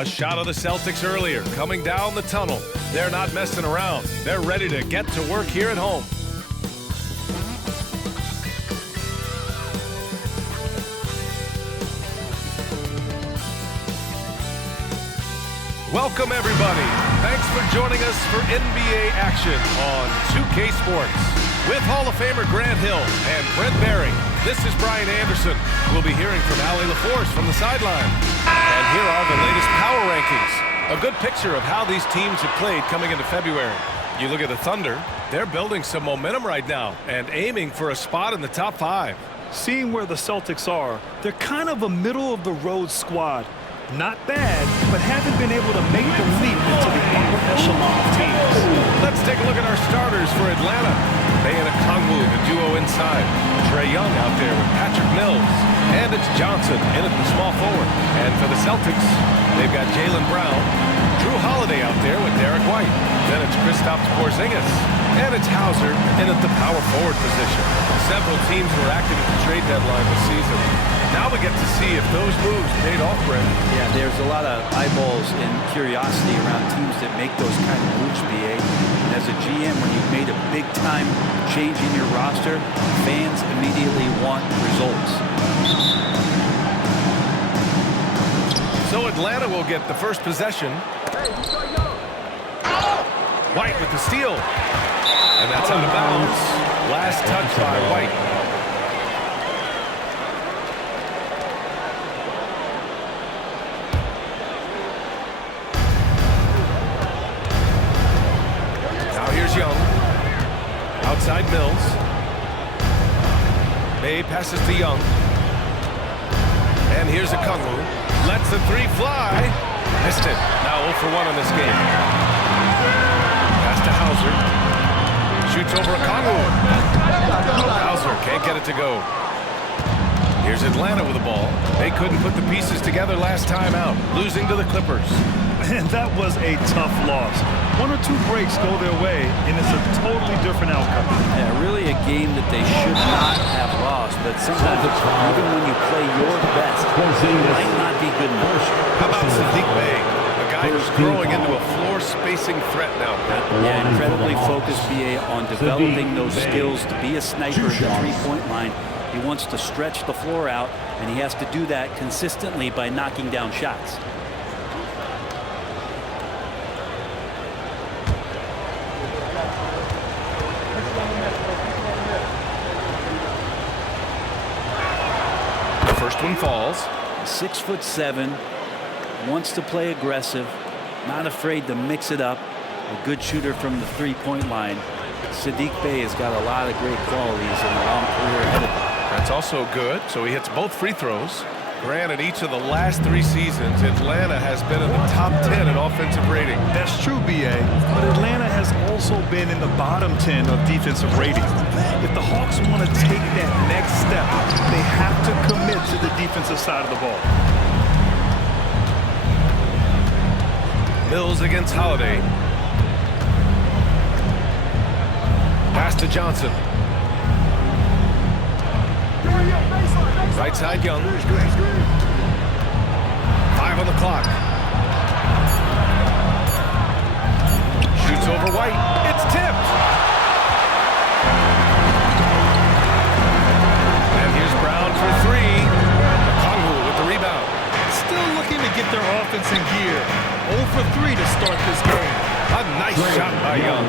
A shot of the Celtics earlier, coming down the tunnel. They're not messing around. They're ready to get to work here at home. Welcome, everybody. Thanks for joining us for NBA action on 2K Sports. With Hall of Famer Grant Hill and Brent Barry, this is Brian Anderson. We'll be hearing from Allie LaForce from the sideline. And here are the latest power rankings. A good picture of how these teams have played coming into February. You look at the Thunder, they're building some momentum right now and aiming for a spot in the top 5. Seeing where the Celtics are, they're kind of a middle-of-the-road squad. Not bad, but haven't been able to make the leap into the upper echelon of teams. Let's take a look at our starters for Atlanta. Bae and Okongwu, the duo inside. Trae Young out there with Patrick Mills. And it's Johnson in at the small forward. And for the Celtics, they've got Jaylen Brown. Drew Holiday out there with Derek White. Then it's Kristaps Porzingis. And it's Hauser in at the power forward position. Several teams were active at the trade deadline this season. Now we get to see if those moves paid off, Brent. Yeah, there's a lot of eyeballs and curiosity around teams that make those kind of moves, BA. And as a GM, when you've made a big-time change in your roster, fans immediately want results. So Atlanta will get the first possession. White with the steal. And that's out of bounds. Last touch by White. Young. Outside Mills. Bae passes to Young. And here's Okongwu. Lets the three fly. Missed it. Now 0 for 1 in this game. Pass to Hauser. Shoots over Okongwu. Hauser can't get it to go. Here's Atlanta with the ball. They couldn't put the pieces together last time out, losing to the Clippers. And that was a tough loss. 1 or 2 breaks go their way, and it's a totally different outcome. Yeah, really a game that they should not have lost, but sometimes even when you play your best, it might not be good enough. How about Saddiq Bey, a guy who's growing into a floor-spacing threat now? Yeah, incredibly focused, BA, on developing those skills to be a sniper at the three-point line. He wants to stretch the floor out, and he has to do that consistently by knocking down shots. First one falls. 6'7", wants to play aggressive, not afraid to mix it up. A good shooter from the three-point line. Saddiq Bey has got a lot of great qualities and a long career ahead of him. That's also good. So he hits both free throws. Granted, each of the last 3 seasons, Atlanta has been in the top 10 in offensive rating. That's true, BA, but Atlanta has also been in the bottom 10 of defensive rating. If the Hawks want to take that next step, they have to commit to the defensive side of the ball. Mills against Holiday. Pass to Johnson. Right side Young. 5 on the clock. Shoots over White. It's tipped. And here's Brown for 3. Okongwu with the rebound. Still looking to get their offense in gear. 0 for 3 to start this game. A nice shot by Young.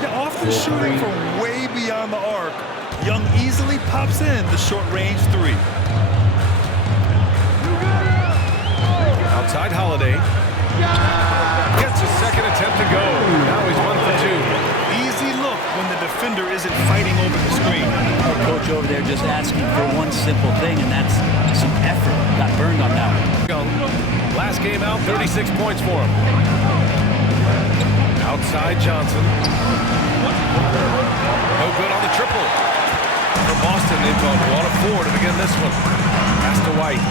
They're often shooting from way beyond the arc. Young easily pops in the short-range 3. Outside Holiday. Gets a second attempt to go. Now he's 1 for 2. Easy look when the defender isn't fighting over the screen. The coach over there just asking for one simple thing, and that's some effort. Got burned on that one. Young. Last game out, 36 points for him. Outside Johnson. No good on the triple. For Boston, they've gone 1 of 4 to begin this one. Pass to White.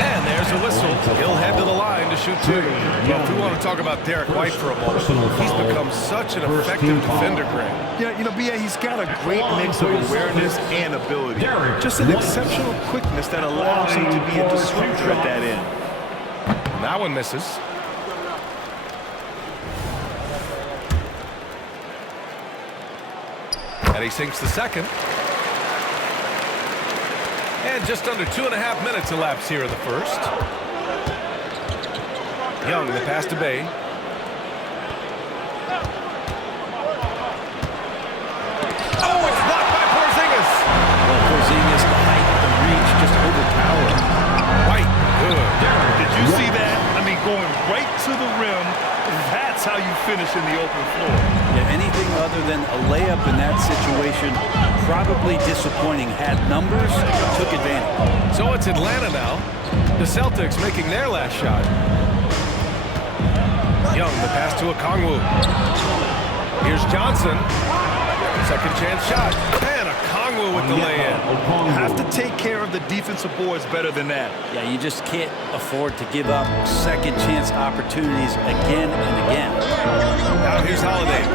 And there's a whistle. He'll head to the line to shoot two. Well, if we want to talk about Derek White for a moment, he's become such an effective defender, Greg. Yeah, B.A., he's got a great mix of awareness and ability. Just an exceptional quickness that allows him to be a disruptor at that end. That one misses. And he sinks the second. And just under 2.5 minutes elapsed here in the first. Young, the pass to Bay. Oh, it's blocked by Porzingis. Well, Porzingis, the height, the reach, just overpowered. White, good. Did you see that? I mean, going right to the rim, that's how you finish in the open floor. Yeah, anything other than a layup in that situation, probably disappointing. Had numbers, took advantage. So it's Atlanta now. The Celtics making their last shot. Young, the pass to Okongwu. Here's Johnson. Second chance shot. And Okongwu with the lay-in. Have to take care of the defensive boards better than that. Yeah, you just can't afford to give up second chance opportunities again and again. Now here's Holiday.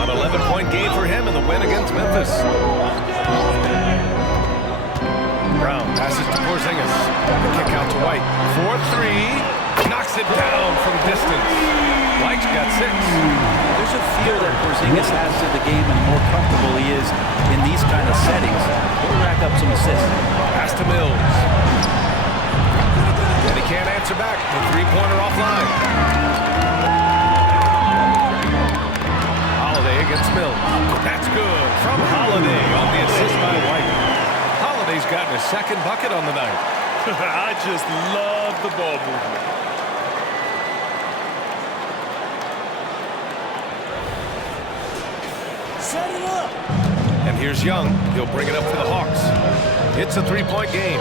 An 11-point game for him in the win against Memphis. Brown passes to Porzingis. The kick out to White. 4-3. Knocks it down from distance. White's got 6. There's a feel that Porzingis has to the game and the more comfortable he is in these kind of settings, he'll rack up some assists. Pass to Mills. And he can't answer back. The three-pointer offline. Holiday against Mills. That's good from Holiday on the assist by White. Holiday's gotten his second bucket on the night. I just love the ball movement. Set it up. And here's Young. He'll bring it up for the Hawks. It's a three-point game.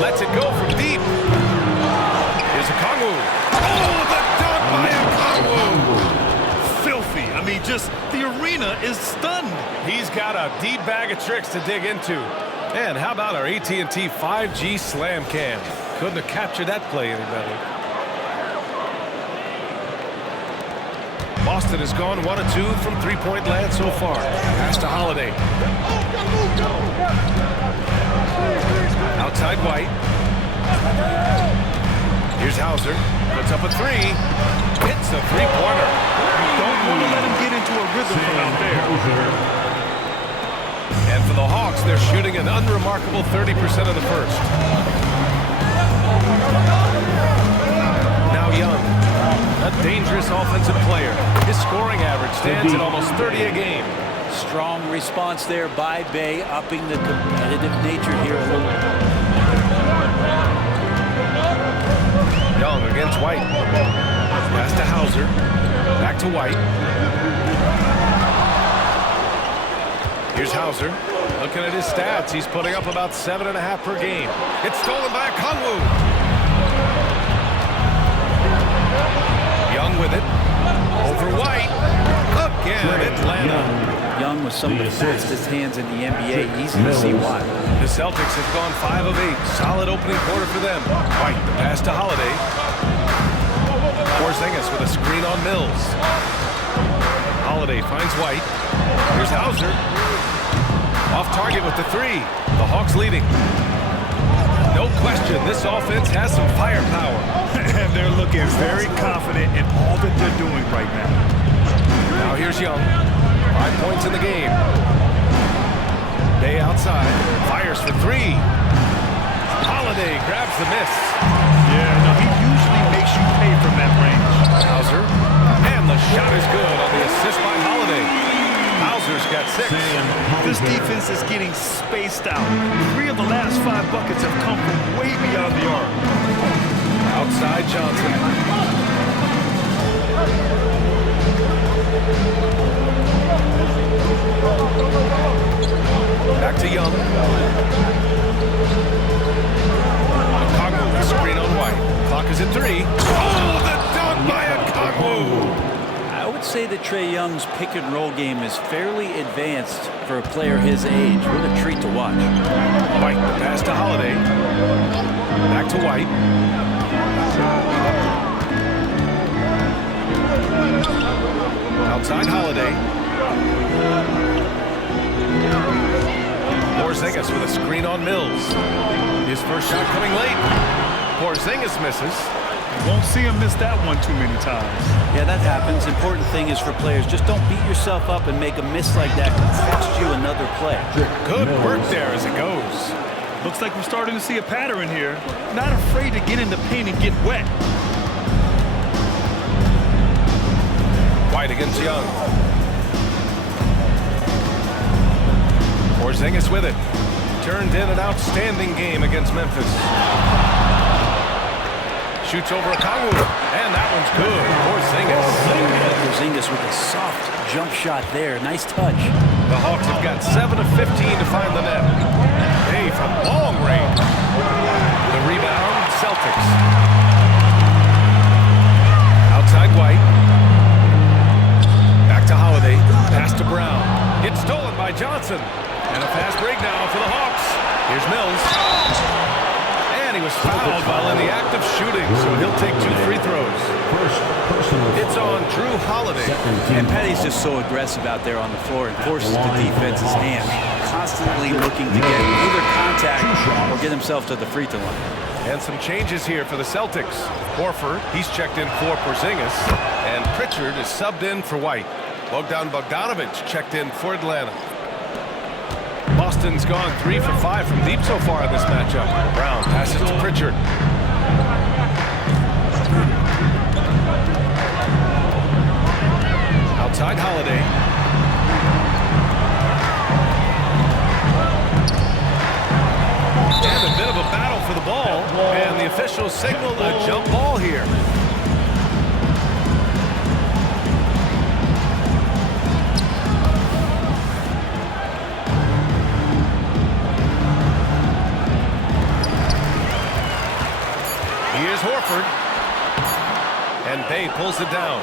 Lets it go from deep. Here's Okongwu. Oh, the dunk by Okongwu. Filthy. I mean, just the arena is stunned. He's got a deep bag of tricks to dig into. And how about our AT&T 5G Slam Cam? Couldn't have captured that play any better. Boston has gone 1 of 2 from three-point land so far. Pass to Holiday. Outside White. Here's Hauser. Puts up a 3. Hits a three-pointer. Don't want to let him get into a rhythm from out there. And for the Hawks, they're shooting an unremarkable 30% of the first. Now Young, a dangerous offensive player. His scoring average stands at almost 30 a game. Strong response there by Bay, upping the competitive nature here a little. Young against White. Pass to Hauser. Back to White. Here's Hauser. Looking at his stats, he's putting up about 7.5 per game. It's stolen by Okongwu. Young with it. Over White. Again, Atlanta. Young with some of the fastest hands in the NBA. Easy to see why. The Celtics have gone 5 of 8. Solid opening quarter for them. White, the pass to Holiday. Porzingis with a screen on Mills. Holiday finds White. Here's Hauser. Off target with the 3. The Hawks leading. No question, this offense has some firepower. And they're looking very confident in all that they're doing right now. Now here's Young. 5 points in the game. Bay outside. Fires for 3. Holiday grabs the miss. Yeah, no, he usually makes you pay from that range. Hauser. And the shot is good on the assist by Holiday. Hauser's got 6. This defense is getting spaced out. 3 of the last 5 buckets have come from way beyond the arc. Outside Johnson. Back to Young. Okongwu, screen on White. Clock is at 3. Oh, the dunk by Okongwu. I would say that Trae Young's pick and roll game is fairly advanced for a player his age. What a treat to watch. White, the pass to Holiday. Back to White. Outside Holiday. Porzingis with a screen on Mills. His first shot coming late. Porzingis misses. Won't see him miss that one too many times. Yeah, that happens. Important thing is for players, just don't beat yourself up and make a miss like that cost you another play. Good work there as it goes. Looks like we're starting to see a pattern here. Not afraid to get in the paint and get wet. White against Young. Porzingis with it. Turned in an outstanding game against Memphis. Shoots over Okongwu, and that one's good. Porzingis with a soft jump shot there. Nice touch. The Hawks have got 7 of 15 to find the net. Hey, from long range. The rebound, Celtics. Outside White. Back to Holiday. Pass to Brown. It's stolen by Johnson. And a fast break now for the Hawks. Here's Mills. And he was fouled while in the act of shooting, so he'll take 2 free throws. It's on Drew Holiday. And Petty's just so aggressive out there on the floor and forces the defense's hand, constantly looking to get either contact or get himself to the free throw line. And some changes here for the Celtics. Horford, he's checked in for Porzingis, and Pritchard is subbed in for White. Bogdan Bogdanović checked in for Atlanta. Boston's gone 3 for 5 from deep so far in this matchup. Brown passes to Pritchard. Outside Holiday. And a bit of a battle for the ball. And the officials signal a jump ball here. Here's Horford. And Bay pulls it down.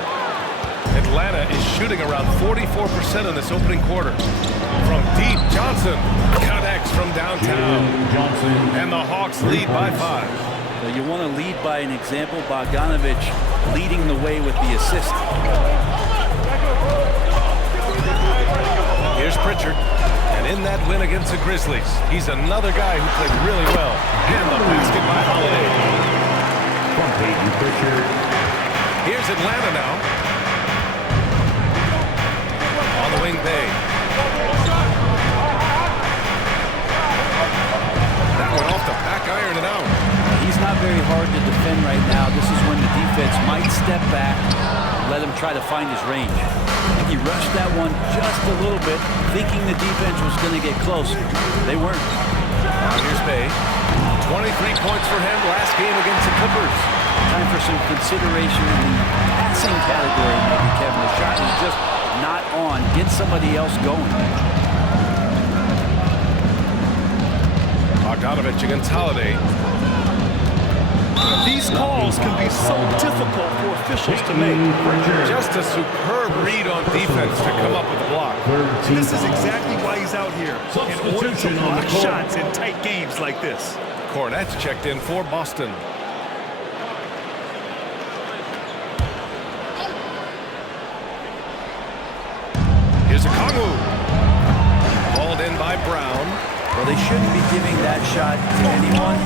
Atlanta is shooting around 44% in this opening quarter. From deep, Johnson connects from downtown. And the Hawks lead by 5. So you want to lead by an example. Bogdanović leading the way with the assist. Here's Pritchard. And in that win against the Grizzlies, he's another guy who played really well. And the basket by Holiday. Here's Atlanta now. On the wing, Bay. That one off the back iron and out. He's not very hard to defend right now. This is when the defense might step back, let him try to find his range. I think he rushed that one just a little bit, thinking the defense was going to get close. They weren't. Now here's Bay. 23 points for him last game against the Clippers. Time for some consideration in the passing category, maybe, Kevin. The shot is just not on. Get somebody else going. Bogdanović against Holiday. These calls can be so difficult for officials to make. Just a superb read on defense to come up with the block. This is exactly why he's out here, in order to block shots in tight games like this. Cornette's checked in for Boston. Here's Okongwu. Balled in by Brown. Well, they shouldn't be giving that shot to anyone,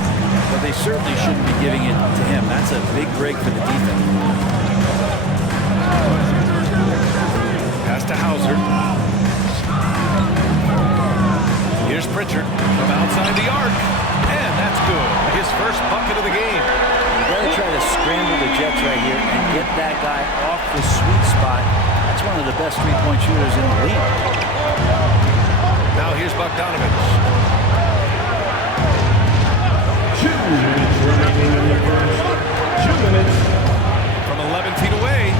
but they certainly shouldn't be giving it to him. That's a big break for the defense. Pass to Hauser. Here's Pritchard from outside the arc. And that's good. His first bucket of the game. You got to try to scramble the Jets right here and get that guy off the sweet spot. That's one of the best three-point shooters in the league. Now here's Bogdanović. 2 minutes remaining in the first. 2 minutes. From 11 feet away.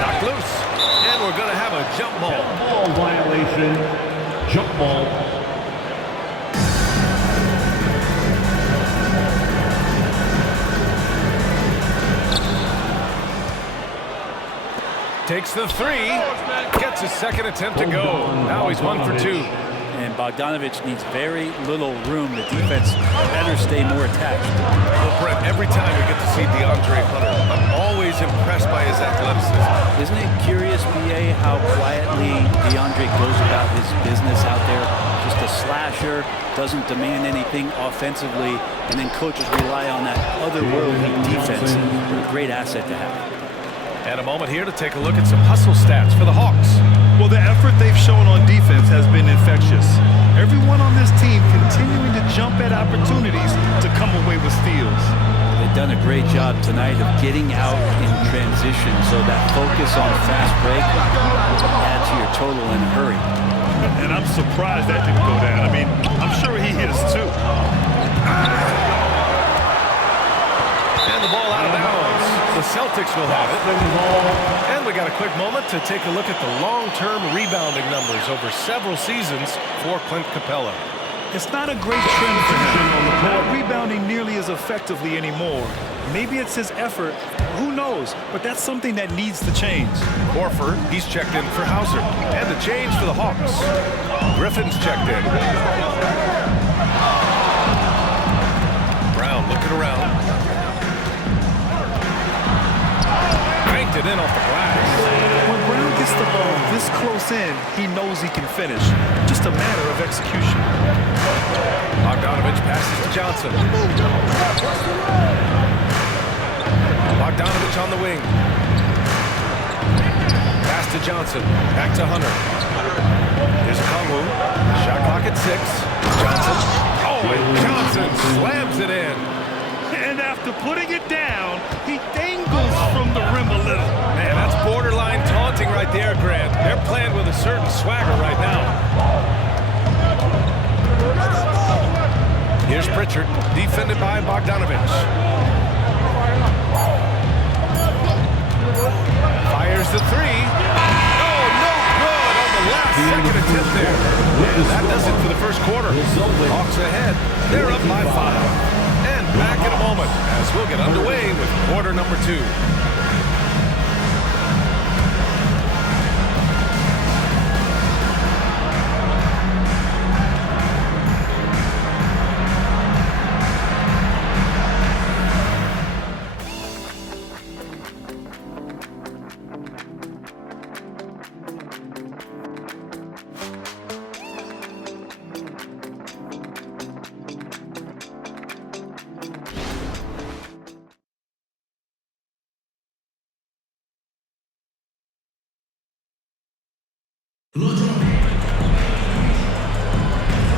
Knocked loose. And we're going to have a jump ball. Ball violation. Jump ball. Takes the three. Gets his second attempt to go. Now he's 1 for 2. And Bogdanovich needs very little room. The defense better stay more attached. Well, Brett, every time we get to see DeAndre Hunter, I'm always impressed by his athleticism. Isn't it curious, BA, how quietly DeAndre goes about his business out there? Just a slasher, doesn't demand anything offensively, and then coaches rely on that otherworldly defense. What a great asset to have. And a moment here to take a look at some hustle stats for the Hawks. Well, the effort they've shown on defense has been infectious. Everyone on this team continuing to jump at opportunities to come away with steals. They've done a great job tonight of getting out in transition, so that focus on fast break will add to your total in a hurry. And I'm surprised that didn't go down. I mean, I'm sure he hit us too. And the ball out of bounds. The Celtics will have it. And we got a quick moment to take a look at the long-term rebounding numbers over several seasons for Clint Capella. It's not a great trend for him. Not rebounding nearly as effectively anymore. Maybe it's his effort. Who knows? But that's something that needs to change. Horford, he's checked in for Hauser. And a change for the Hawks. Griffin's checked in. Brown looking around. Banked it in off the glass. When Brown gets the ball this close in, he knows he can finish. Just a matter of execution. Bogdanovich passes to Johnson. Bogdanovich on the wing. Pass to Johnson. Back to Hunter. Here's a Kongwu. Shot clock at 6. Johnson. Oh, and Johnson slams it in. And after putting it down, he dangles from the rim a little. Man, that's borderline taunting right there, Grant. They're playing with a certain swagger right now. Here's Pritchard, defended by Bogdanovich. Fires the three. Oh, no good on the last second attempt there. And that does it for the first quarter. Hawks ahead. They're up by 5. And back in a moment as we'll get underway with quarter number 2.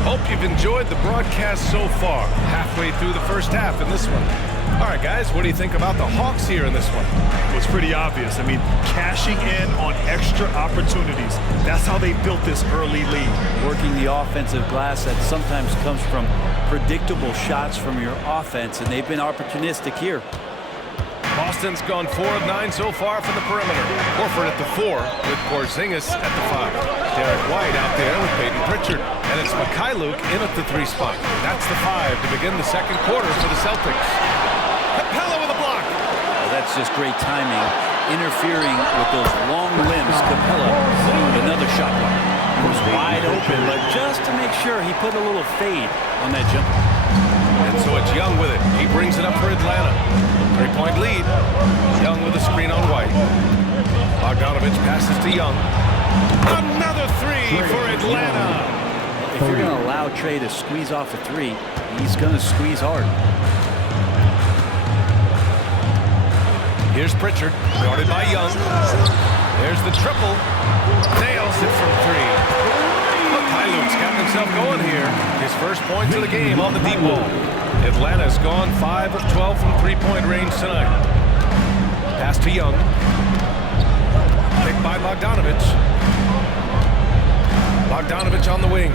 Hope you've enjoyed the broadcast so far. Halfway through the first half in this one. All right, guys, what do you think about the Hawks here in this one? Well, it's pretty obvious. I mean, cashing in on extra opportunities. That's how they built this early lead. Working the offensive glass that sometimes comes from predictable shots from your offense, and they've been opportunistic here. Boston's gone 4 of 9 so far from the perimeter. Horford at the 4 with Porzingis at the 5. Derek White out there with Peyton Pritchard. And it's Mikhailuk in at the 3 spot. That's the 5 to begin the second quarter for the Celtics. Capella with a block. Well, that's just great timing. Interfering with those long limbs. Capella with another shot block. He was wide open, but just to make sure he put a little fade on that jumper. And so it's Young with it. He brings it up for Atlanta. 3-point lead. Young with a screen on White. Bogdanovich passes to Young. Another 3 for Atlanta. If you're going to allow Trey to squeeze off a 3, he's going to squeeze hard. Here's Pritchard, guarded by Young. There's the triple. Nails it from 3. Mikhailuk's got himself going here. His first points of the game on the deep ball. Atlanta's gone 5 of 12 from 3-point range tonight. Pass to Young. Picked by Bogdanovich. Bogdanovich on the wing.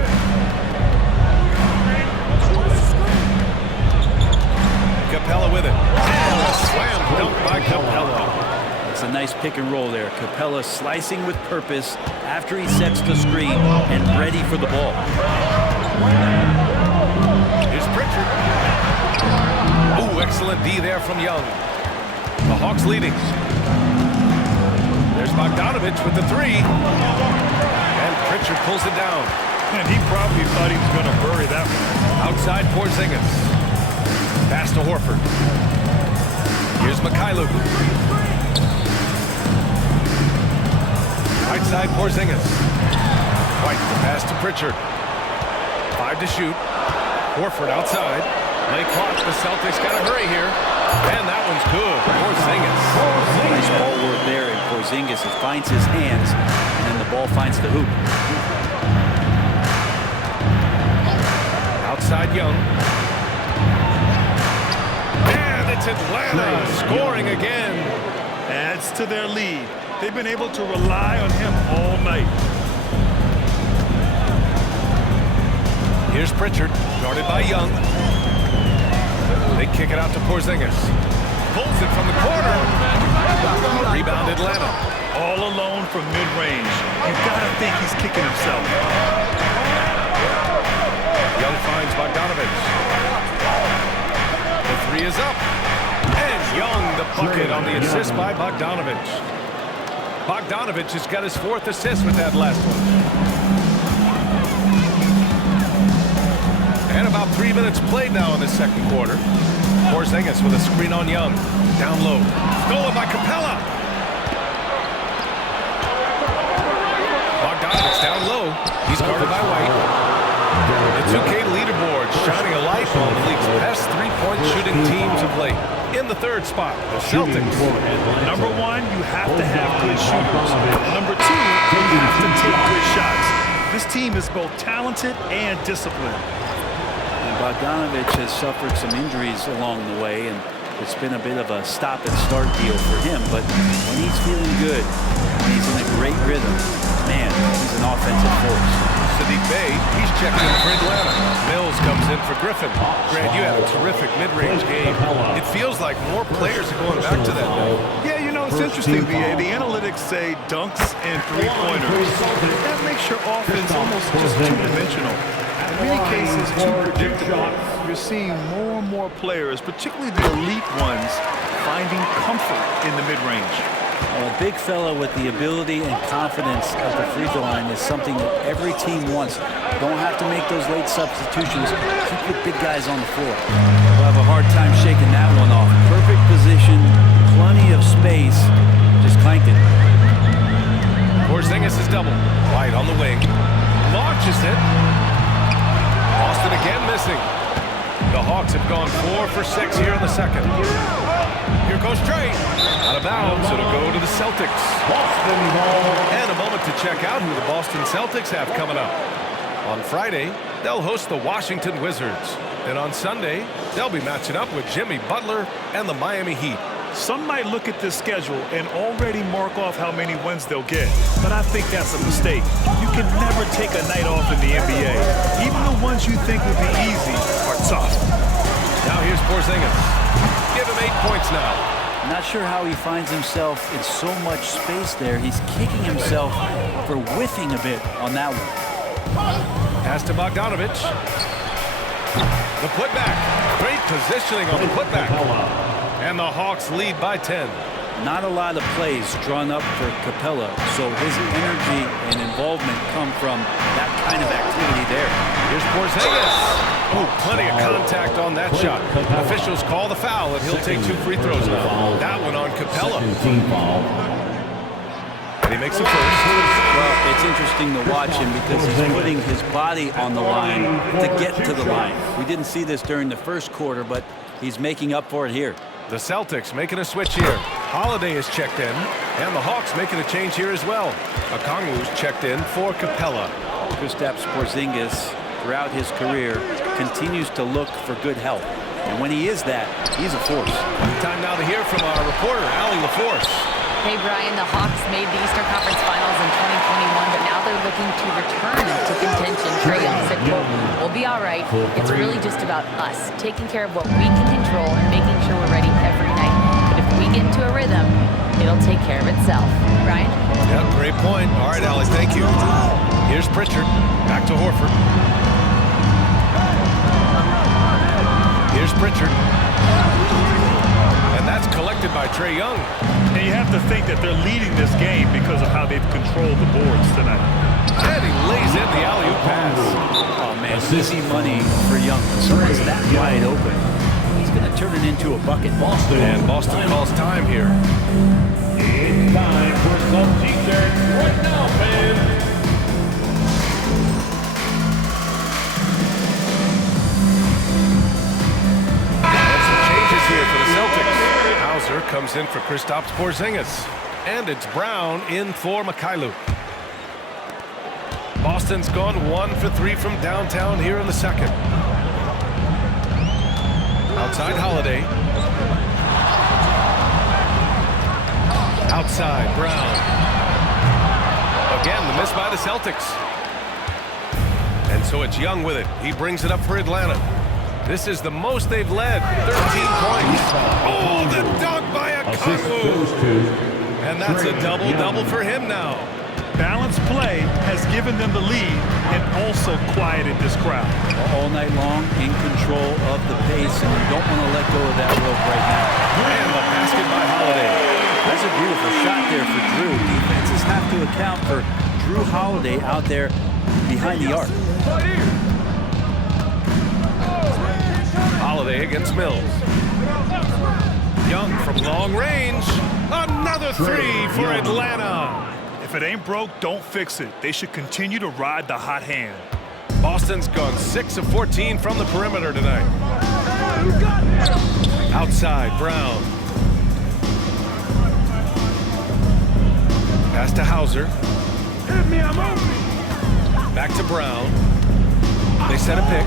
Capella with it. And a slam dunk by Capella. It's a nice pick and roll there. Capella slicing with purpose after he sets the screen and ready for the ball. Here's Pritchard. Ooh, excellent D there from Young. The Hawks leading. There's Bogdanovich. Bogdanovich with the three. And Pritchard pulls it down. And he probably thought he was going to bury that one. Outside Porzingis. Pass to Horford. Here's Mikhailuk. Right side Porzingis. White the pass to Pritchard. 5 to shoot. Horford outside. Lay clock. The Celtics got to hurry here. And that one's good. Porzingis. Nice ball work there, and Porzingis finds his hands, and then the ball finds the hoop. Outside Young. And it's Atlanta scoring again. Adds to their lead. They've been able to rely on him all night. Here's Pritchard, guarded by Young. They kick it out to Porzingis. Pulls it from the corner. Rebound Atlanta. All alone from mid-range. You've got to think he's kicking himself. Young finds Bogdanovich. The three is up. And Young the bucket on the assist by Bogdanovich. Bogdanovich has got his 4th assist with that last one. And about 3 minutes played now in the second quarter. Porzingis with a screen on Young. Down low. Stolen by Capella. Bogdanovich down low. He's guarded by White. The 2K leaderboard shining a light on the league's best three-point shooting teams of late. In the 3rd spot, the Celtics. Number 1, you have to have good shooters. Number 2, you have to take good shots. This team is both talented and disciplined. Bogdanovich has suffered some injuries along the way, and it's been a bit of a stop-and-start deal for him. But when he's feeling good, when he's in a great rhythm, man, he's an offensive force. Saddiq Bey, he's checked in for Atlanta. Mills comes in for Griffin. Grant, you had a terrific mid-range game. It feels like more players are going back to that now. Yeah, you know, it's interesting, VA. The analytics say dunks and three-pointers. That makes your offense almost just two-dimensional. In many cases, too predictable. You're seeing more and more players, particularly the elite ones, finding comfort in the mid-range. A big fella with the ability and confidence at the free throw line is something that every team wants. Don't have to make those late substitutions. Keep your big guys on the floor. We'll have a hard time shaking that one off. Perfect position, plenty of space. Just clanked it. Porzingis is double. White on the wing. Launches it. Boston again missing. The Hawks have gone 4 for 6 here in the second. Here goes Trey. Out of bounds. It'll go to the Celtics. Boston ball. And a moment to check out who the Boston Celtics have coming up. On Friday, they'll host the Washington Wizards. And on Sunday, they'll be matching up with Jimmy Butler and the Miami Heat. Some might look at this schedule and already mark off how many wins they'll get. But I think that's a mistake. You can never take a night off in the NBA. Even the ones you think would be easy are tough. Now here's Porzingis. Give him 8 points now. Not sure how he finds himself in so much space there. He's kicking himself for whiffing a bit on that one. Pass to Bogdanovich. The putback. Great positioning on the putback. And the Hawks lead by 10. Not a lot of plays drawn up for Capella, so his energy and involvement come from that kind of activity there. Here's Porzingis. Oh, plenty of contact on that shot. Officials call the foul, and he'll take 2 free throws now. That one on Capella. And he makes the first. Well, it's interesting to watch him because he's putting his body on the line to get to the line. We didn't see this during the first quarter, but he's making up for it here. The Celtics making a switch here. Holiday is checked in, and the Hawks making a change here as well. Okongwu's checked in for Capella. Kristaps Porzingis, throughout his career, continues to look for good health. And when he is that, he's a force. Time now to hear from our reporter, Allie LaForce. Hey, Brian, the Hawks made the Eastern Conference Finals in 2021, but now they're looking to return to contention. Trae Young said, quote, "We'll be all right. It's really just about us, taking care of what we can control and making sure we're ready every night. But if we get into a rhythm, it'll take care of itself." Brian? Yep, great point. All right, Allie, thank you. Here's Pritchard. Back to Horford. Here's Pritchard. And that's collected deflected by Trae Young. And you have to think that they're leading this game because of how they've controlled the boards tonight. And he lays in the alley-oop pass. Oh, man, easy money for Young. Someone's that wide open. He's going to turn it into a bucket. And Boston calls time here. It's time for some T-shirts right now, fans. And some changes here for the Celtics. Hauser comes in for Kristaps Porzingis. And it's Brown in for Mikhailuk. Boston's gone 1 for 3 from downtown here in the second. Outside Holiday. Outside Brown. Again, the miss by the Celtics. And so it's Young with it. He brings it up for Atlanta. This is the most they've led. 13 points. Oh, the dunk by Okongwu. And that's a double-double for him now. Balanced play has given them the lead and also quieted this crowd. All night long, in control of the pace, and you don't want to let go of that rope right now. And the basket by Holiday. That's a beautiful shot there for Drew. Defenses have to account for Drew Holiday out there behind the arc. Holiday against Mills. Young from long range. Another three for Atlanta. If it ain't broke, don't fix it. They should continue to ride the hot hand. Boston's gone 6 of 14 from the perimeter tonight. Outside, Brown. Pass to Hauser. Back to Brown. They set a pick.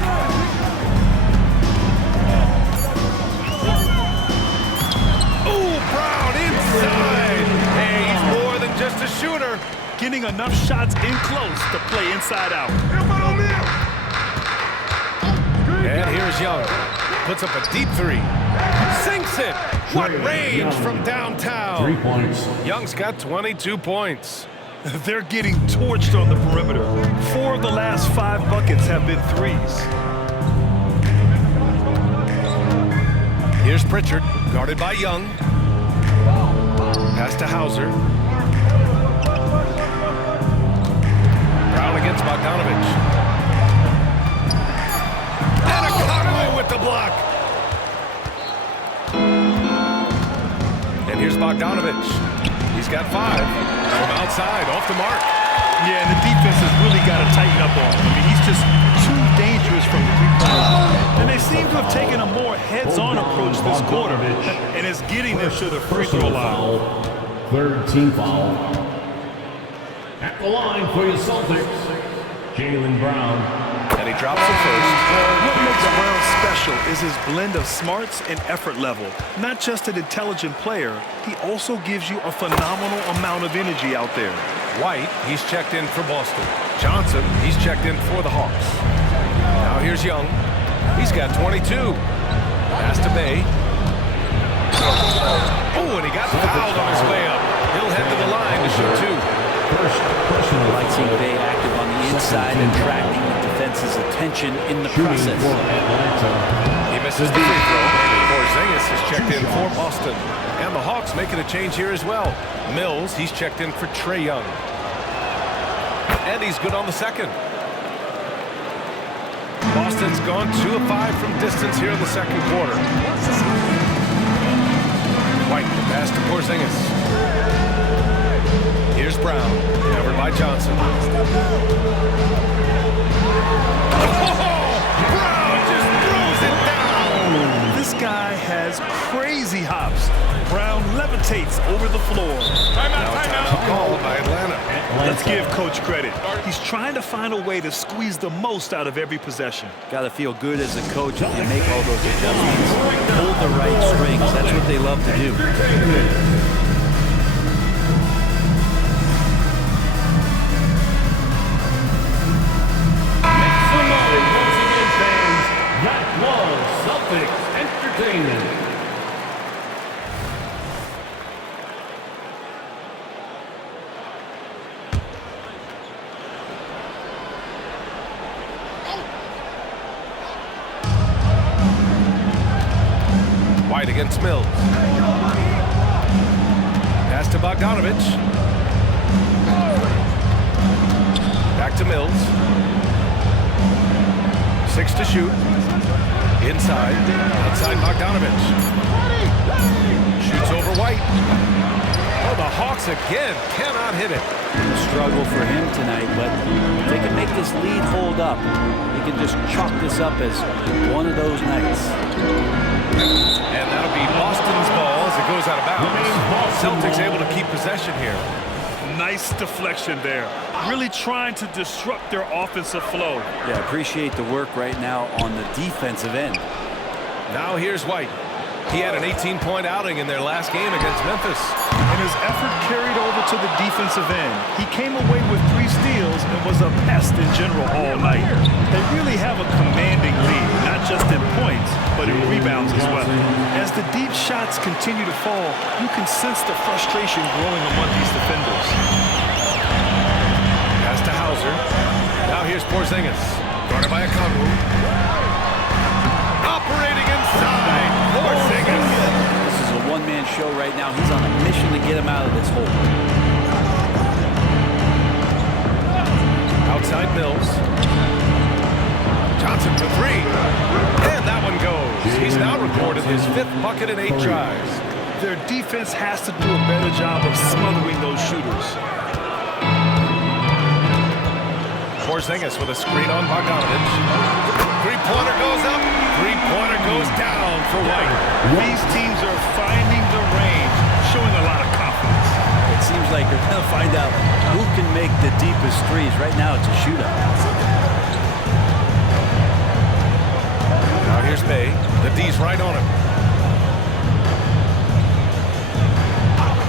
Oh, Brown inside. Hey, he's more than just a shooter. Getting enough shots in close to play inside out. And here's Young. Puts up a deep three. Sinks it. What range from downtown. 3 points. Young's got 22 points. They're getting torched on the perimeter. 4 of the last 5 buckets have been threes. Here's Pritchard, guarded by Young. Pass to Hauser. Brown against Bogdanovich. And Okongwu with the block. And here's Bogdanovich. He's got 5 from outside, off the mark. Yeah, and the defense has really got to tighten up on him. I mean, he's just too dangerous from the three-point line. And they seem to have taken a more heads-on approach this quarter, and it's getting them to the free throw line. Third team foul. At the line for your Celtics, Jaylen Brown. And he drops it first. What makes Brown special is his blend of smarts and effort level. Not just an intelligent player, he also gives you a phenomenal amount of energy out there. White, he's checked in for Boston. Johnson, he's checked in for the Hawks. Now here's Young. He's got 22. Pass to Bay. Oh, and he got fouled on his way up. He'll head to the line to shoot 2. I like seeing Bay active on the inside, attracting the defense's attention in the process. He misses the free throw. Porzingis is checked in for Boston. And the Hawks making a change here as well. Mills, he's checked in for Trae Young. And he's good on the second. Boston's gone 2 of 5 from distance here in the second quarter. White, the pass to Porzingis. Here's Brown, covered by Johnson. Brown just throws it down. This guy has crazy hops. Brown levitates over the floor. Timeout called by Atlanta. Let's give Coach credit. He's trying to find a way to squeeze the most out of every possession. Got to feel good as a coach if you make all those adjustments. Hold the right strings. That's what they love to do. That was Celtics Entertainment. White against Mills. to Bogdanovich. Back to Mills. 6 to shoot. Inside. Outside Bogdanovich. Shoots over White. Oh, the Hawks again cannot hit it. A struggle for him tonight, but if they can make this lead hold up, they can just chalk this up as one of those nights. And that'll be Boston's ball as it goes out of bounds. Celtics able to keep possession here. Nice deflection there. Really trying to disrupt their offensive flow. Yeah, appreciate the work right now on the defensive end. Now here's White. He had an 18-point outing in their last game against Memphis. And his effort carried over to the defensive end. He came away with 3 steals and was a pest in general all night. They really have a commanding lead, not just in points, but in rebounds as well. As the deep shots continue to fall, you can sense the frustration growing among these defenders. Pass to Hauser. Now here's Porzingis. Guarded by Okongwu. Operating inside. Porzingis. This is a one-man show right now. He's on a mission to get him out of this hole. Outside Mills. Johnson for 3. And that one goes. He's now recorded his 5th bucket in 8 tries. Their defense has to do a better job of smothering those shooters. Porzingis with a screen on Bogdanovich. Three-pointer goes up. Three-pointer goes down for White. These teams are finding the range, showing a lot of confidence. It seems like they're going to find out who can make the deepest threes. Right now, it's a shootout. Now here's Bay. The D's right on him.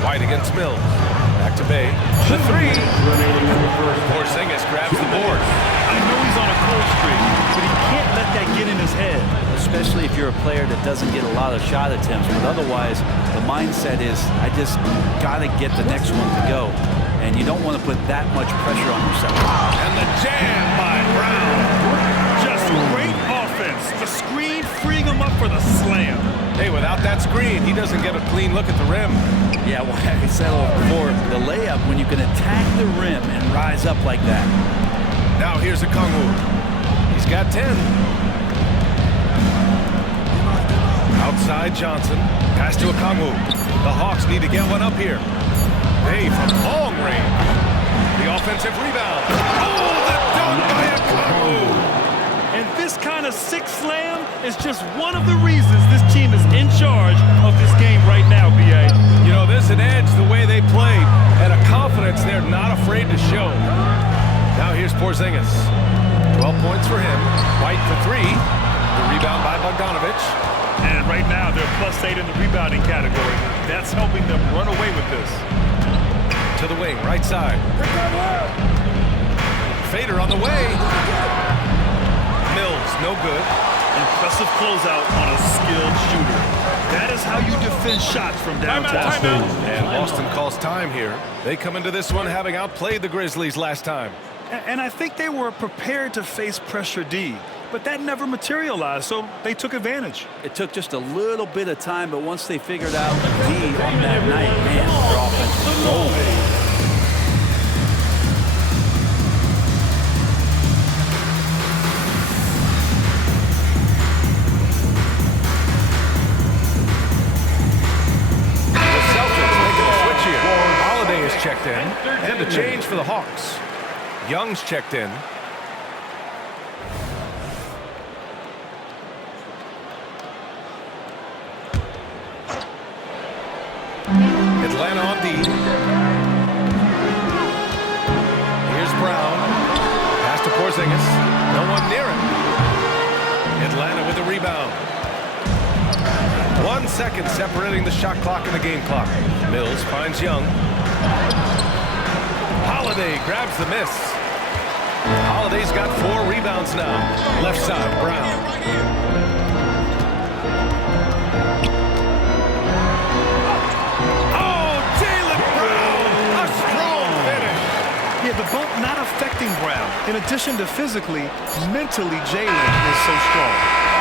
White against Mills. Back to Bay. The 3. Porzingis grabs the board. I know he's on a cold streak, but he can't let that get in his head. Especially if you're a player that doesn't get a lot of shot attempts. But otherwise, the mindset is, I just got to get the next one to go. And you don't want to put that much pressure on yourself. And the jam by Brown. Just great offense. The screen freeing him up for the slam. Hey, without that screen, he doesn't get a clean look at the rim. Yeah, well, I said before, the layup, when you can attack the rim and rise up like that. Now here's Okongwu. He's got 10. Outside Johnson. Pass to Okongwu. The Hawks need to get one up here. Hey, from long range. The offensive rebound. Oh, the dunk by Okongwu. And this kind of sick slam is just one of the reasons this team is in charge of this game right now, B.A. You know, there's an edge the way they play and a confidence they're not afraid to show. Now here's Porzingis. 12 points for him. White for 3. The rebound by Bogdanovich. And right now, they're +8 in the rebounding category. That's helping them run away with this. To the wing, right side. Fader on the way. Mills, no good. Impressive closeout on a skilled shooter. That is how you defend shots from downtown. Timeout. And Boston calls time here. They come into this one having outplayed the Grizzlies last time. And I think they were prepared to face pressure D, but that never materialized, so they took advantage. It took just a little bit of time, but once they figured out D on that night, man, their offense was rolling. Checked in, and a change for the Hawks. Young's checked in. Atlanta on D. Here's Brown. Pass to Porzingis. No one near him. Atlanta with the rebound. 1 second separating the shot clock and the game clock. Mills finds Young. Holiday grabs the miss. Holiday's got 4 rebounds now. Left side, Brown. Oh, Jaylen Brown! A strong finish. Yeah, the bump not affecting Brown. In addition to physically, mentally, Jaylen is so strong.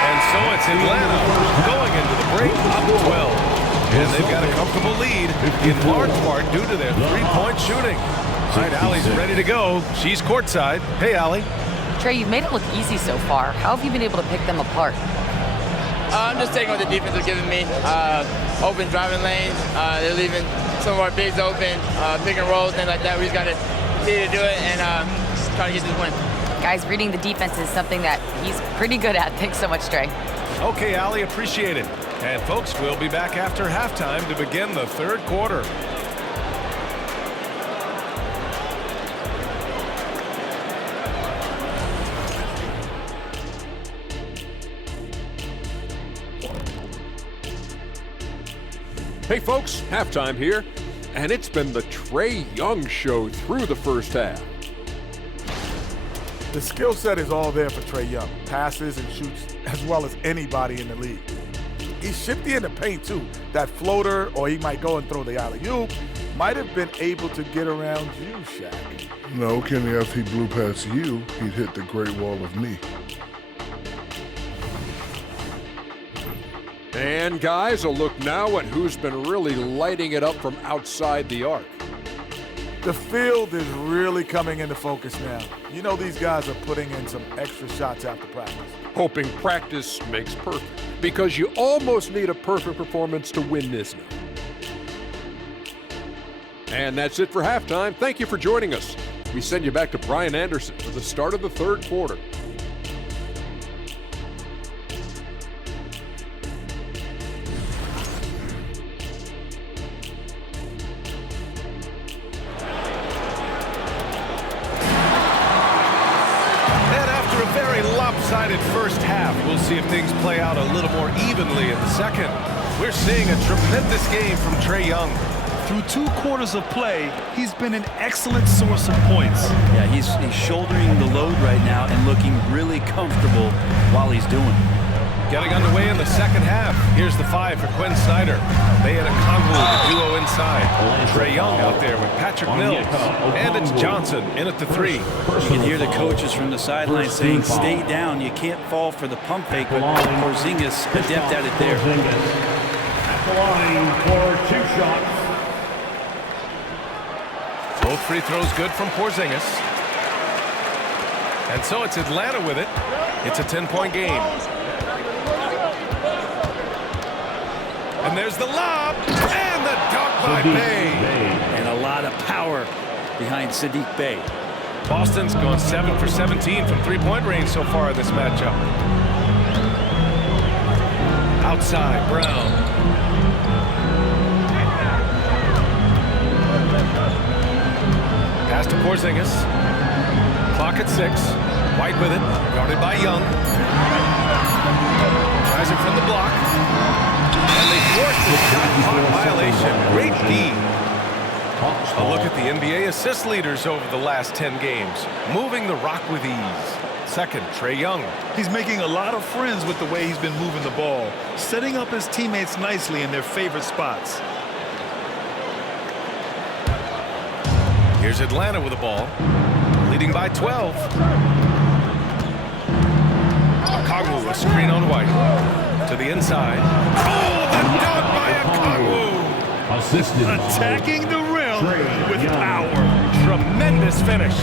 And so it's Atlanta going into the break up 12. And they've got a comfortable lead, in large part due to their three-point shooting. All right, Allie's ready to go. She's courtside. Hey, Allie. Trey, you've made it look easy so far. How have you been able to pick them apart? I'm just taking what the defense is giving me. Open driving lanes. They're leaving some of our bigs open, pick and rolls, things like that. We just got to continue to do it and try to get this win. Guys, reading the defense is something that he's pretty good at. Thanks so much, Trey. Okay, Allie, appreciate it. And folks, we'll be back after halftime to begin the third quarter. Hey folks, halftime here, and it's been the Trae Young show through the first half. The skill set is all there for Trae Young. Passes and shoots as well as anybody in the league. He's shifty in the paint too. That floater, or he might go and throw the alley-oop, might have been able to get around you, Shaq. No, Kenny, after he blew past you, he'd hit the great wall of me. And guys, a look now at who's been really lighting it up from outside the arc. The field is really coming into focus now. You know these guys are putting in some extra shots after practice. Hoping practice makes perfect, because you almost need a perfect performance to win this now. And that's it for halftime. Thank you for joining us. We send you back to Brian Anderson for the start of the third quarter. Lopsided first half. We'll see if things play out a little more evenly in the second. We're seeing a tremendous game from Trae Young. Through 2 quarters of play, he's been an excellent source of points. Yeah, he's shouldering the load right now and looking really comfortable while he's doing it. Getting underway in the second half. Here's the 5 for Quinn Snyder. They had a Okongwu, the duo inside. Trae Young out there with Patrick Mills. And it's Johnson in at the 3. You can hear the coaches from the sideline saying, stay down. You can't fall for the pump fake, but Porzingis adept at it there. At the line for 2 shots. Both free throws good from Porzingis. And so it's Atlanta with it. It's a 10-point game. And there's the lob, and the dunk by Bey. And a lot of power behind Saddiq Bey. Boston's gone 7 for 17 from three-point range so far in this matchup. Outside, Brown. Pass to Porzingis. Clock at 6. White with it, guarded by Young. Tries it from the block. And they force the shot clock violation. Great D. A look at the NBA assist leaders over the last 10 games. Moving the rock with ease. Second, Trae Young. He's making a lot of friends with the way he's been moving the ball, setting up his teammates nicely in their favorite spots. Here's Atlanta with the ball, leading by 12. Okongwu, a screen on White. To the inside. Oh, the dunk by Okongwu! Assisted attacking the rim with power. Tremendous finish.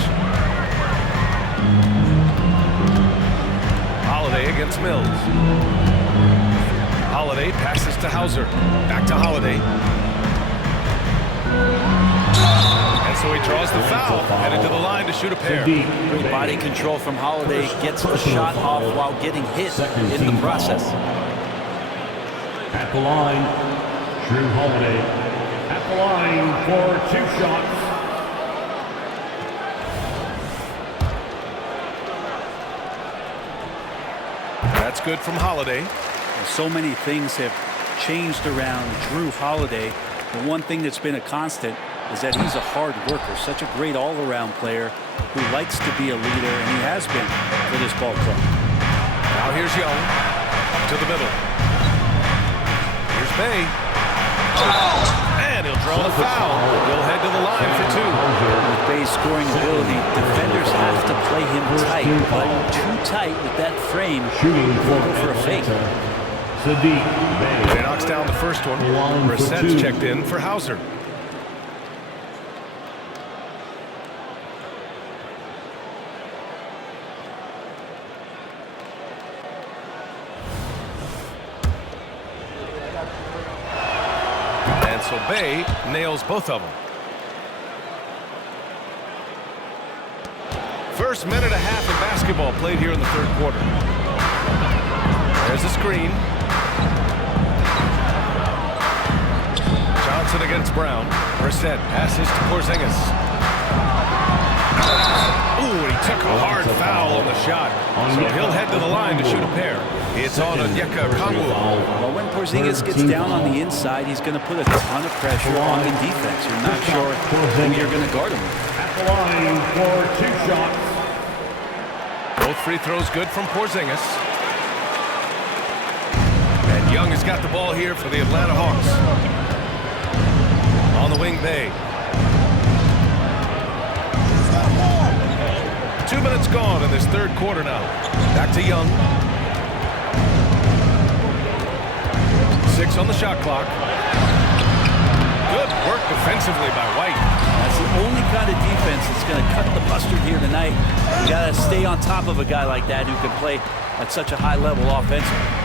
Holiday against Mills. Holiday passes to Hauser. Back to Holiday. And so he draws the foul, headed to the line to shoot a pair. Great body control from Holiday. Gets the shot off while getting hit in the process. At the line, Drew Holiday. At the line for 2 shots. That's good from Holiday. So many things have changed around Drew Holiday. The one thing that's been a constant is that he's a hard worker, such a great all-around player who likes to be a leader, and he has been for this ball club. Now here's Young to the middle. Here's Bey. And he'll draw the foul. He'll head to the line for 2. With Bey's scoring ability, defenders have to play him tight, but too tight with that frame. Shooting go for a fake. Saddiq Bey. He knocks down the first one. Line for Brissett's two. checked in for Hauser. And so Bey nails both of them. First minute and a half of basketball played here in the third quarter. There's a screen. Johnson against Brown. Brissett passes to Porzingis. Ooh, he took a hard foul on the shot. So he'll head to the line to shoot a pair. It's on Onyeka Okongwu. Well, when Porzingis gets down on the inside, he's going to put a ton of pressure on the defense. You're not sure who you're going to guard him with. At the line for 2 shots. Both free throws good from Porzingis. And Young has got the ball here for the Atlanta Hawks. On the wing, Bey. 2 minutes gone in this third quarter now. Back to Young. 6 on the shot clock. Good work defensively by White. That's the only kind of defense that's going to cut the mustard here tonight. You got to stay on top of a guy like that who can play at such a high level offensively.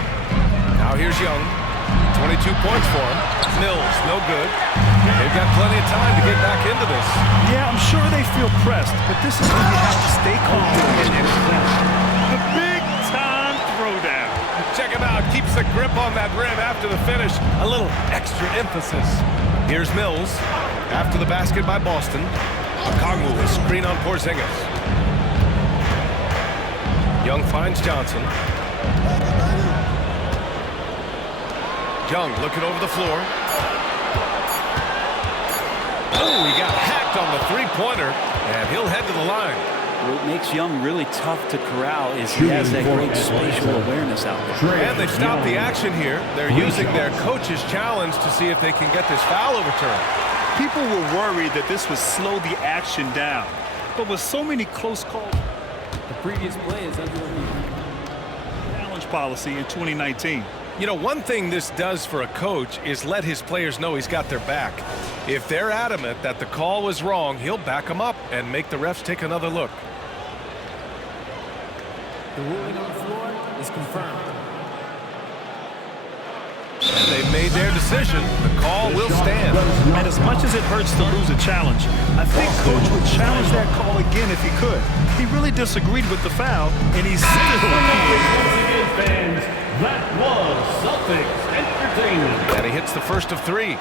Now here's Young. 22 points for him. Mills, no good. They've got plenty of time to get back into this. Yeah, I'm sure they feel pressed, but this is when you have to stay calm and execute. The big-time throwdown. Check him out. Keeps the grip on that rim after the finish. A little extra emphasis. Here's Mills. After the basket by Boston. Okongwu, a screen on Porzingis. Young finds Johnson. Young looking over the floor. Oh, he got hacked on the three-pointer, and he'll head to the line. What makes Young really tough to corral is he has that great spatial awareness out there. And they've stopped the action here. They're using their coach's challenge to see if they can get this foul overturned. People were worried that this would slow the action down, but with so many close calls, The previous play is under review. challenge policy in 2019. You know, one thing this does for a coach is let his players know he's got their back. If they're adamant that the call was wrong, he'll back them up and make the refs take another look. The ruling on the floor is confirmed. And they've made their decision. The call will stand. And as much as it hurts to lose a challenge, I think Coach would challenge that call again if he could. He really disagreed with the foul, and he's still Fans, that was Celtics Entertainment. And he hits the first of 3. You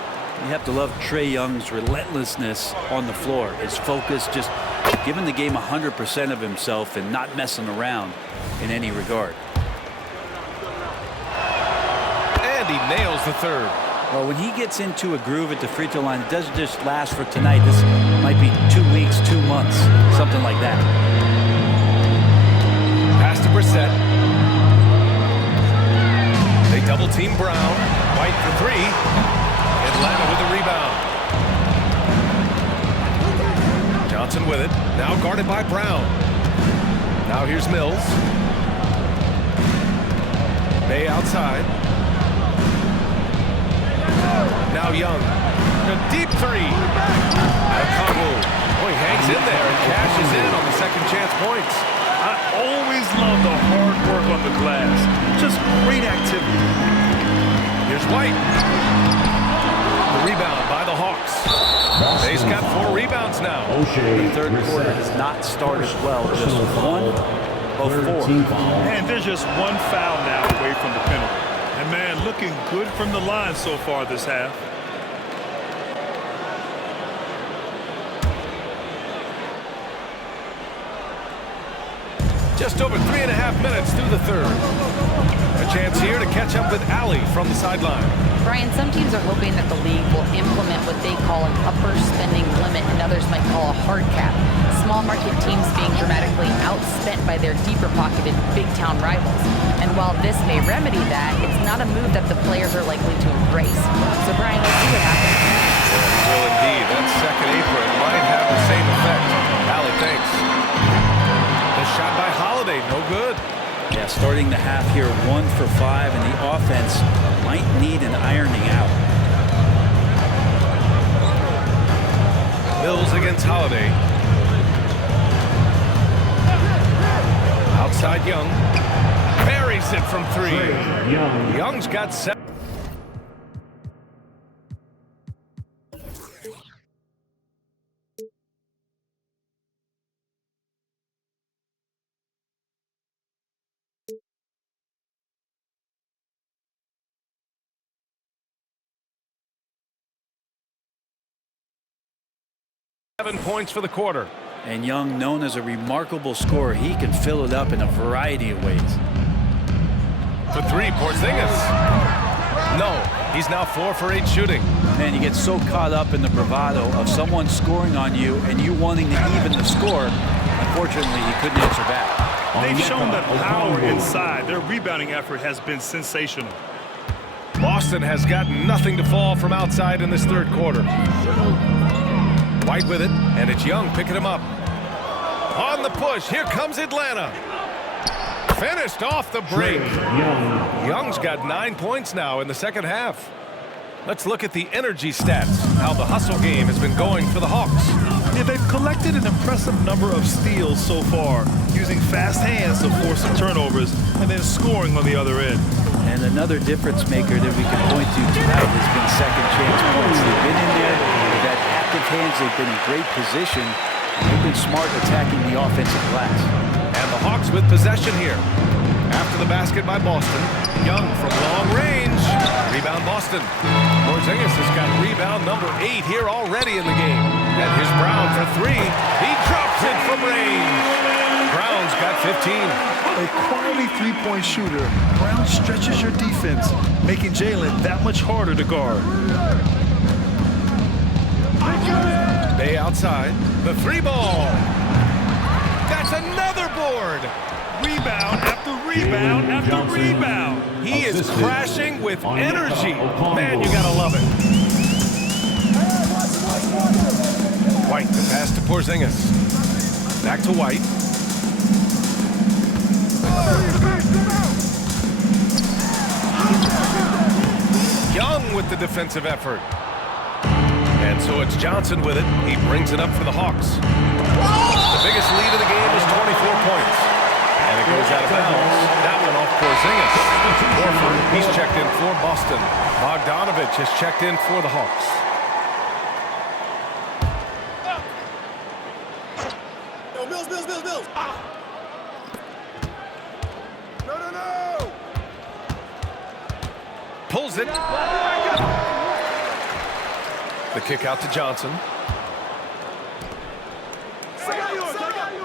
have to love Trae Young's relentlessness on the floor. His focus, just giving the game 100% of himself and not messing around in any regard. And he nails the third. Well, when he gets into a groove at the free throw line, it doesn't just last for tonight. This might be 2 weeks, 2 months, something like that. Pass to Brissett. They double team Brown. White for 3. Atlanta with the rebound. Johnson with it. Now guarded by Brown. Now here's Mills. Bey outside. Now Young. A deep 3. Okongwu. Boy, he hangs in there and cashes in on the second chance points. I always love the hard work on the glass. Just great activity. Here's White. The rebound by the Hawks. They've got 4 rebounds now. The third quarter has not started well. Just 1 of 4. And there's just 1 foul now away from the penalty. And man, looking good from the line so far this half. Just over 3.5 minutes through the third. A chance here to catch up with Allie from the sideline. Brian, some teams are hoping that the league will implement what they call an upper spending limit and others might call a hard cap. Small market teams being dramatically outspent by their deeper pocketed big town rivals. And while this may remedy that, it's not a move that the players are likely to embrace. So Brian, let's see what happens. Well, indeed, that second apron might have the same effect. Allie, thanks. The shot by Holiday, no good. Yeah, starting the half here 1 for 5, and the offense might need an ironing out. Mills against Holiday. Outside Young. Buries it from 3. Young's got 7. Points for the quarter. And Young, known as a remarkable scorer, he can fill it up in a variety of ways. For 3, Porzingis. No, he's now 4 for 8 shooting. Man, you get so caught up in the bravado of someone scoring on you and you wanting to even the score. Unfortunately, he couldn't answer back. They've shown that power inside. Their rebounding effort has been sensational. Boston has got nothing to fall from outside in this 3rd quarter. White with it, and it's Young picking him up. On the push, here comes Atlanta. Finished off the break. Young's got 9 points now in the 2nd half. Let's look at the energy stats, how the hustle game has been going for the Hawks. Yeah, they've collected an impressive number of steals so far, using fast hands to force some turnovers and then scoring on the other end. And another difference maker that we can point to tonight has been second chance points. They've been in there, they've had active hands, they've been in great position, and they've been smart attacking the offensive glass. And the Hawks with possession here. After the basket by Boston, Young from long range. Rebound Boston. Porzingis has got rebound number 8 here already in the game. And here's Brown for 3. He drops it from range. Brown's got 15. A quality three-point shooter, Brown stretches your defense, making Jalen that much harder to guard. Bay outside. The 3 ball. That's another board. Rebound after rebound after rebound. He is crashing with energy. Man, you gotta love it. White, the pass to Porzingis. Back to White. Young with the defensive effort. And so it's Johnson with it. He brings it up for the Hawks. The biggest lead of the game is 24 points. And it goes out of bounds. That one off Porzingis. Horford, he's checked in for Boston. Bogdanovich has checked in for the Hawks. Mills. No. Pulls it. The kick out to Johnson.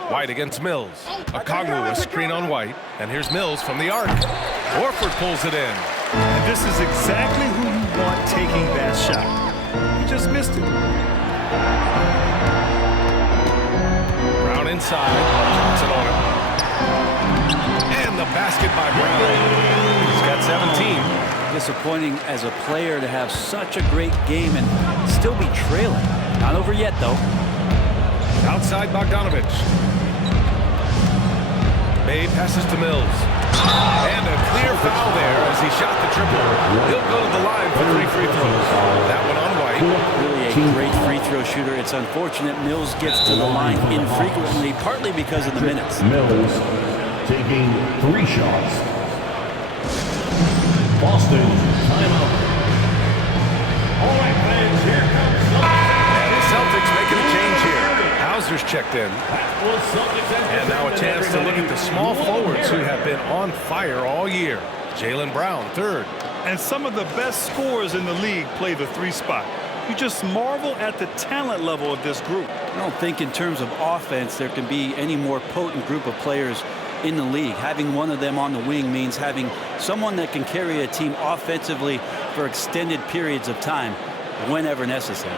White against Mills. Okongwu, a screen on White. And here's Mills from the arc. Horford pulls it in. And this is exactly who you want taking that shot. He just missed it. Brown inside. Johnson on it. And the basket by Brown. He's got 17. Disappointing as a player to have such a great game and still be trailing. Not over yet, though. Outside Bogdanovich. Bay passes to Mills. And a clear foul there as he shot the triple. He'll go to the line for 3 free throws. That one on White. Really a great free throw shooter. It's unfortunate Mills gets to the line infrequently, partly because of the minutes. Mills taking 3 shots. Boston, timeout. All right, fans, here comes and the Celtics making a change here. Hauser's checked in. And now a chance to look at the small forwards who have been on fire all year. Jaylen Brown, 3rd. And some of the best scorers in the league play the 3 spot. You just marvel at the talent level of this group. I don't think in terms of offense there can be any more potent group of players in the league. Having one of them on the wing means having someone that can carry a team offensively for extended periods of time whenever necessary.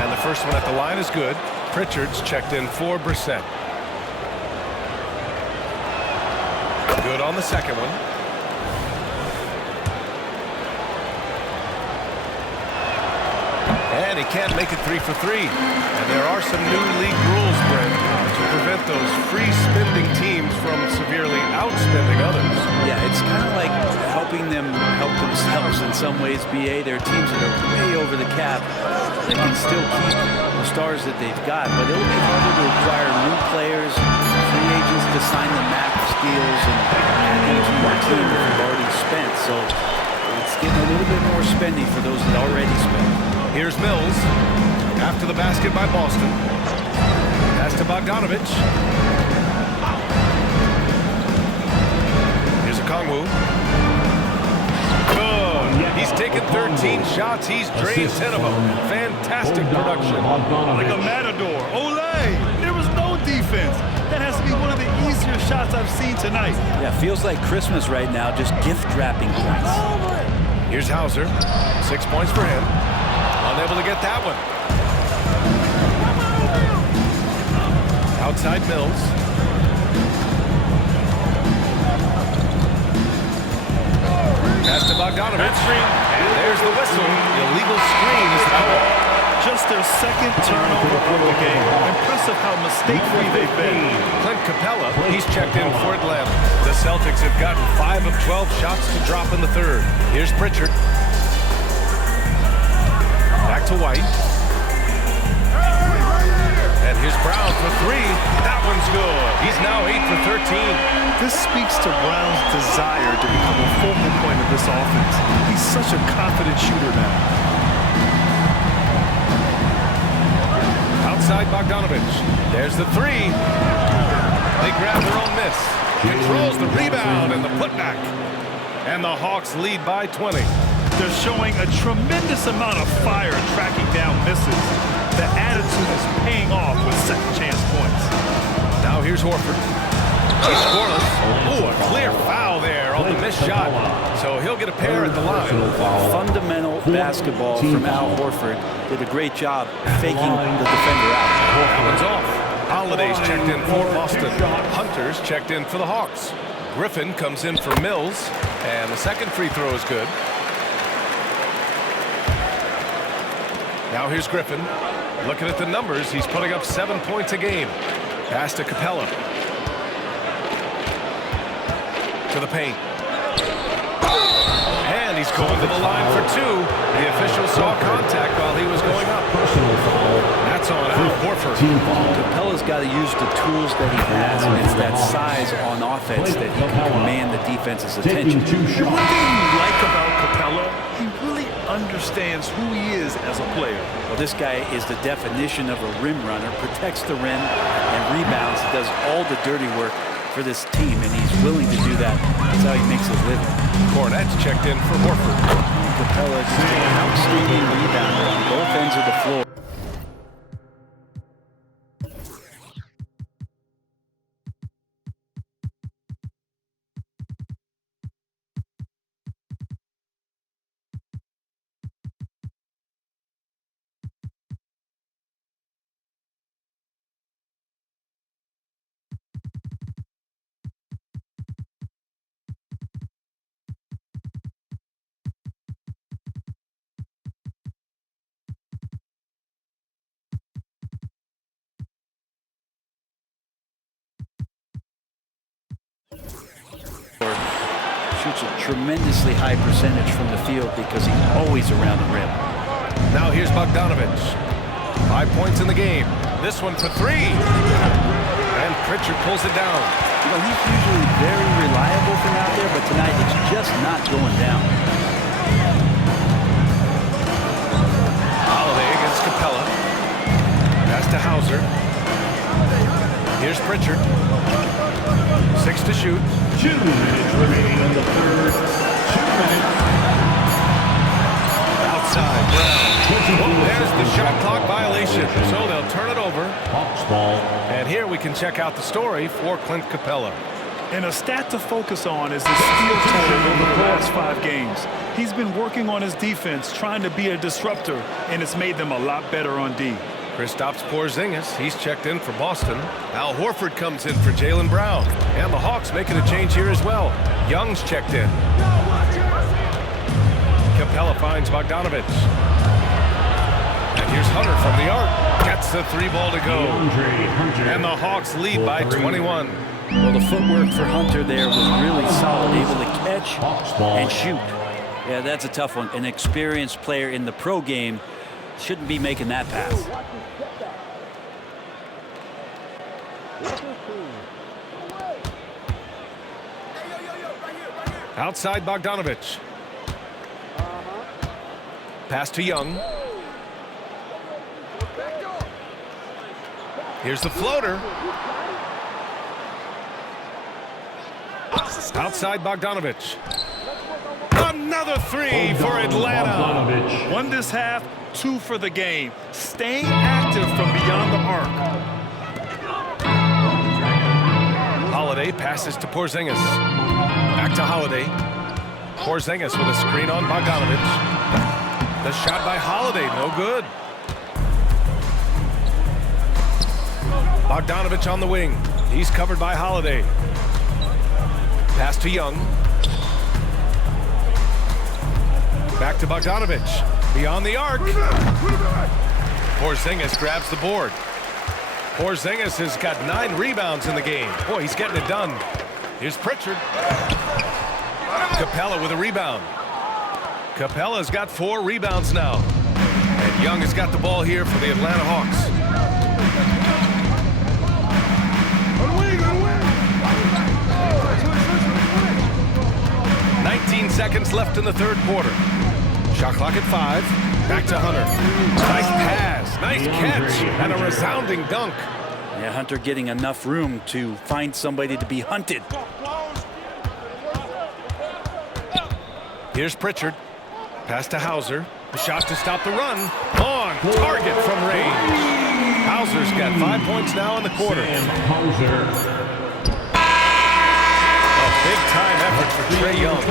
And the first one at the line is good. Pritchard's checked in for Brissett. Good on the second one. And And he can't make it 3 for 3. And there are some new league rules, Brent, to prevent those free-spending teams from severely outspending others. Yeah, it's kind of like helping them help themselves in some ways, BA. There are teams that are way over the cap that can still keep the stars that they've got, but it'll be harder to acquire new players, free agents to sign the max deals and into your team that they've already spent. So it's getting a little bit more spending for those that already spent. Here's Mills after the basket by Boston. Pass to Bogdanovich. Here's Okongwu. Good. He's taken 13 shots. He's drained 10 of them. Fantastic production. Like a matador. Olay! There was no defense. That has to be one of the easier shots I've seen tonight. Yeah, feels like Christmas right now, just gift-wrapping points. Here's Hauser. 6 points for him. Unable to get that one. Outside Mills. Pass to Bogdanovich. And there's the whistle. Illegal screen is the call. Just their second turnover of the game. Impressive how mistake-free they've been. Clint Capella, he's checked in for Atlanta. The Celtics have gotten 5 of 12 shots to drop in the third. Here's Pritchard. Back to White. And here's Brown for 3. That one's good. He's now 8 for 13. This speaks to Brown's desire to become a focal point of this offense. He's such a confident shooter now. Outside Bogdanovich. There's the 3. They grab their own miss. Controls the rebound and the putback. And the Hawks lead by 20. They're showing a tremendous amount of fire tracking down misses. The attitude is paying off with second chance points. Now here's Horford. He's scoreless. Oh, a clear foul there on the missed shot. So he'll get a pair at the line. Fundamental basketball from Al Horford. Did a great job faking the defender out. That one's off. Holiday's checked in for Boston. Hunter's checked in for the Hawks. Griffin comes in for Mills. And the second free throw is good. Now here's Griffin. Looking at the numbers, he's putting up 7 points a game. Pass to Capella. To the paint. And he's going to the line for 2. The official saw contact while he was going up. That's on Al Horford. Capella's got to use the tools that he has, and it's that size on offense that he can command the defense's attention. One thing you like about Capella, he really understands who he is as a player. Well, this guy is the definition of a rim runner, protects the rim and rebounds. He does all the dirty work for this team, and he's willing to do that. That's how he makes his living. Cornette's checked in for Horford. Capella just an outstanding rebounder on both ends of the floor. Shoots a tremendously high percentage from the field because he's always around the rim. Now here's Bogdanovich. 5 points in the game. This one for 3. And Pritchard pulls it down. You know, he's usually very reliable from out there, but tonight it's just not going down. Holiday against Capella. Pass to Hauser. Here's Pritchard. 6 to shoot. 2 minutes remaining in the third. 2 minutes. Outside. Brown. There's the shot clock violation. So they'll turn it over. Hawks ball. And here we can check out the story for Clint Capella. And a stat to focus on is his steal total over the last 5 games. He's been working on his defense, trying to be a disruptor, and it's made them a lot better on D. Kristaps Porzingis, he's checked in for Boston. Al Horford comes in for Jaylen Brown. And the Hawks making a change here as well. Young's checked in. Capella finds Bogdanovich. And Here's Hunter from the arc. Gets the 3 ball to go. And the Hawks lead by 21. Well, the footwork for Hunter there was really solid, able to catch and shoot. Yeah, that's a tough one. An experienced player in the pro game shouldn't be making that pass. Outside Bogdanovich. Pass to Young. Here's the floater. Outside Bogdanovich. Another 3 for Atlanta. 1 this half, 2 for the game. Staying active from beyond the arc. Holiday passes to Porzingis. Back to Holiday. Porzingis with a screen on Bogdanovich. The shot by Holiday, no good. Bogdanovich on the wing. He's covered by Holiday. Pass to Young. Back to Bogdanovich. Beyond the arc. Porzingis grabs the board. Porzingis has got 9 rebounds in the game. Boy, he's getting it done. Here's Pritchard. Capella with a rebound. Capella's got 4 rebounds now. And Young has got the ball here for the Atlanta Hawks. 19 seconds left in the 3rd quarter. Shot clock at 5. Back to Hunter. Nice pass, nice catch, and a resounding dunk. Yeah, Hunter getting enough room to find somebody to be hunted. Here's Pritchard. Pass to Hauser. A shot to stop the run. On target from range. Hauser's got 5 points now in the quarter. A big-time effort for Trae Young.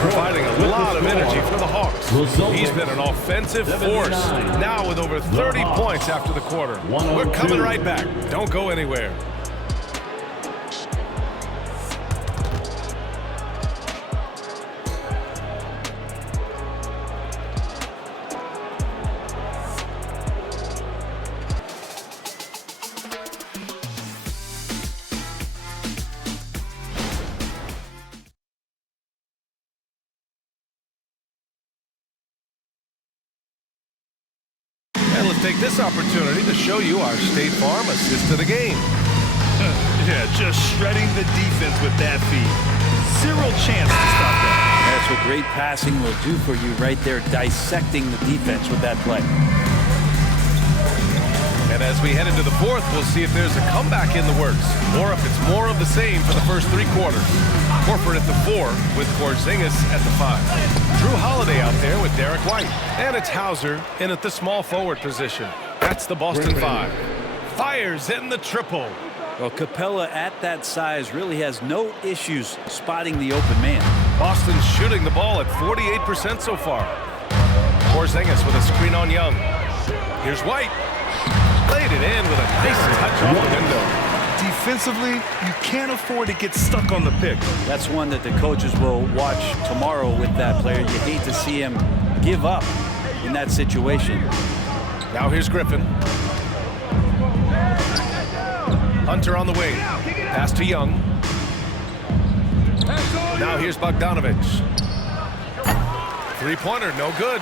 Providing a lot of energy for the Hawks. He's been an offensive force, now with over 30 points after the quarter. We're coming right back. Don't go anywhere. Let's take this opportunity to show you our State Farm assist to the game. Yeah, just shredding the defense with that feed. 0 chance to stop that. That's what great passing will do for you right there, dissecting the defense with that play. And as we head into the 4th, we'll see if there's a comeback in the works, or if it's more of the same for the first 3 quarters. Horford at the 4 with Porzingis at the 5. Drew Holiday out there with Derek White. And it's Hauser in at the small forward position. That's the Boston 5. Fires in the triple. Well, Capella at that size really has no issues spotting the open man. Boston's shooting the ball at 48% so far. Porzingis with a screen on Young. Here's White. Laid it in with a nice touch off the window. Defensively, you can't afford to get stuck on the pick. That's one that the coaches will watch tomorrow with that player. You hate to see him give up in that situation. Now here's Griffin. Hunter on the wing. Pass to Young. Now here's Bogdanovich. 3-pointer, no good.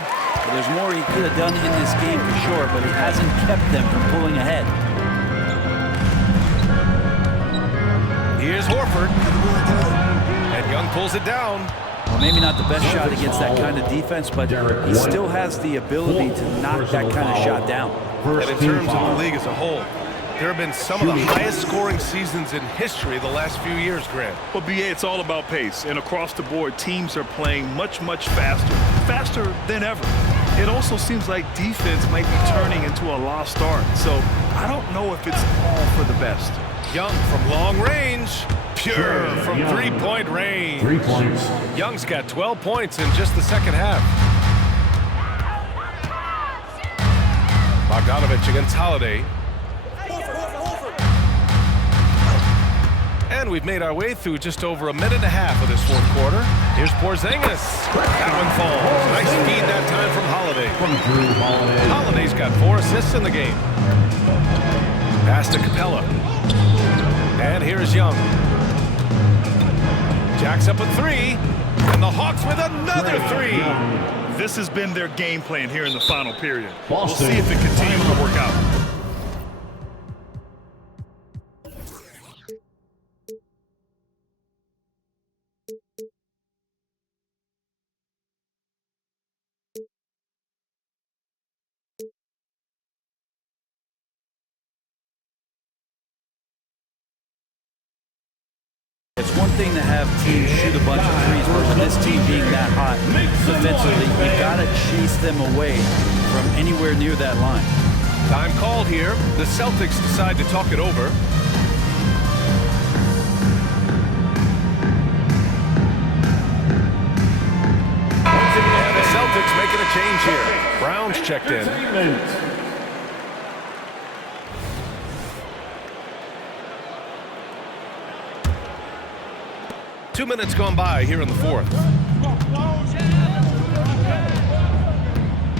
There's more he could have done in this game for sure, but he hasn't kept them from pulling ahead. Here's Horford. And Young pulls it down. Well, maybe not the best shot against that kind of defense, but he still has the ability to knock that kind of shot down. And in terms of the league as a whole, there have been some of the highest scoring seasons in history the last few years, Grant. Well, BA, it's all about pace. And across the board, teams are playing much, much faster. Faster than ever. It also seems like defense might be turning into a lost art. So I don't know if it's all for the best. Young from long range. Pure from three-point range. 3 points. Young's got 12 points in just the second half. Bogdanovich against Holiday. And we've made our way through just over a minute and a half of this fourth quarter. Here's Porzingis. That one falls. Nice feed that time from Holiday. Holiday's got 4 assists in the game. Pass to Capella. And here's Young. Jacks up a 3. And the Hawks with another 3. This has been their game plan here in the final period. We'll see if it continues to work out. It's one thing to have teams shoot a bunch of threes, but with this team being that hot defensively, you've got to chase them away from anywhere near that line. Time called here. The Celtics decide to talk it over. And the Celtics making a change here. Brown's checked in. 2 minutes gone by here in the fourth.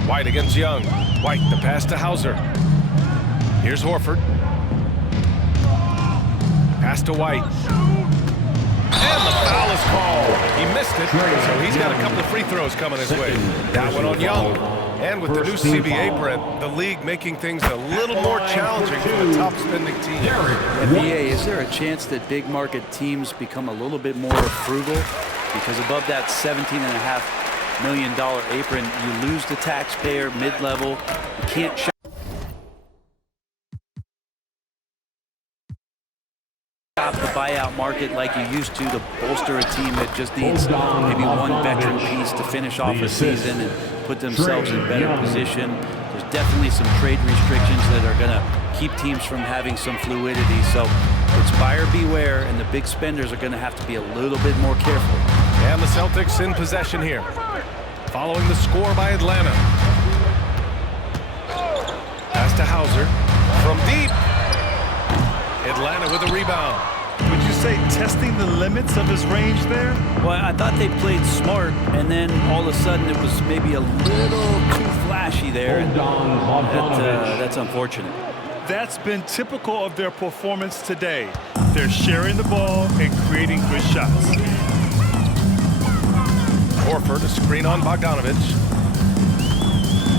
White against Young. White, the pass to Hauser. Here's Horford. Pass to White. And the foul is called. He missed it, so he's got a couple of free throws coming his way. That one on Young. And with the new CBA, Brent, the league making things a little more challenging for the top-spending team. NBA, is there a chance that big market teams become a little bit more frugal? Because above that $17.5 million apron, you lose the taxpayer mid-level. You can't shop the buyout market like you used to bolster a team that just needs maybe one veteran piece to finish off a season and put themselves in better position. There's definitely some trade restrictions that are going to keep teams from having some fluidity. So it's buyer beware, and the big spenders are going to have to be a little bit more careful. And the Celtics in possession here. Following the score by Atlanta. Pass to Hauser. From deep. Atlanta with a rebound. Would you say testing the limits of his range there? Well, I thought they played smart, and then all of a sudden it was maybe a little too flashy there. And that's unfortunate. That's been typical of their performance today. They're sharing the ball and creating good shots. Horford, a screen on Bogdanovich.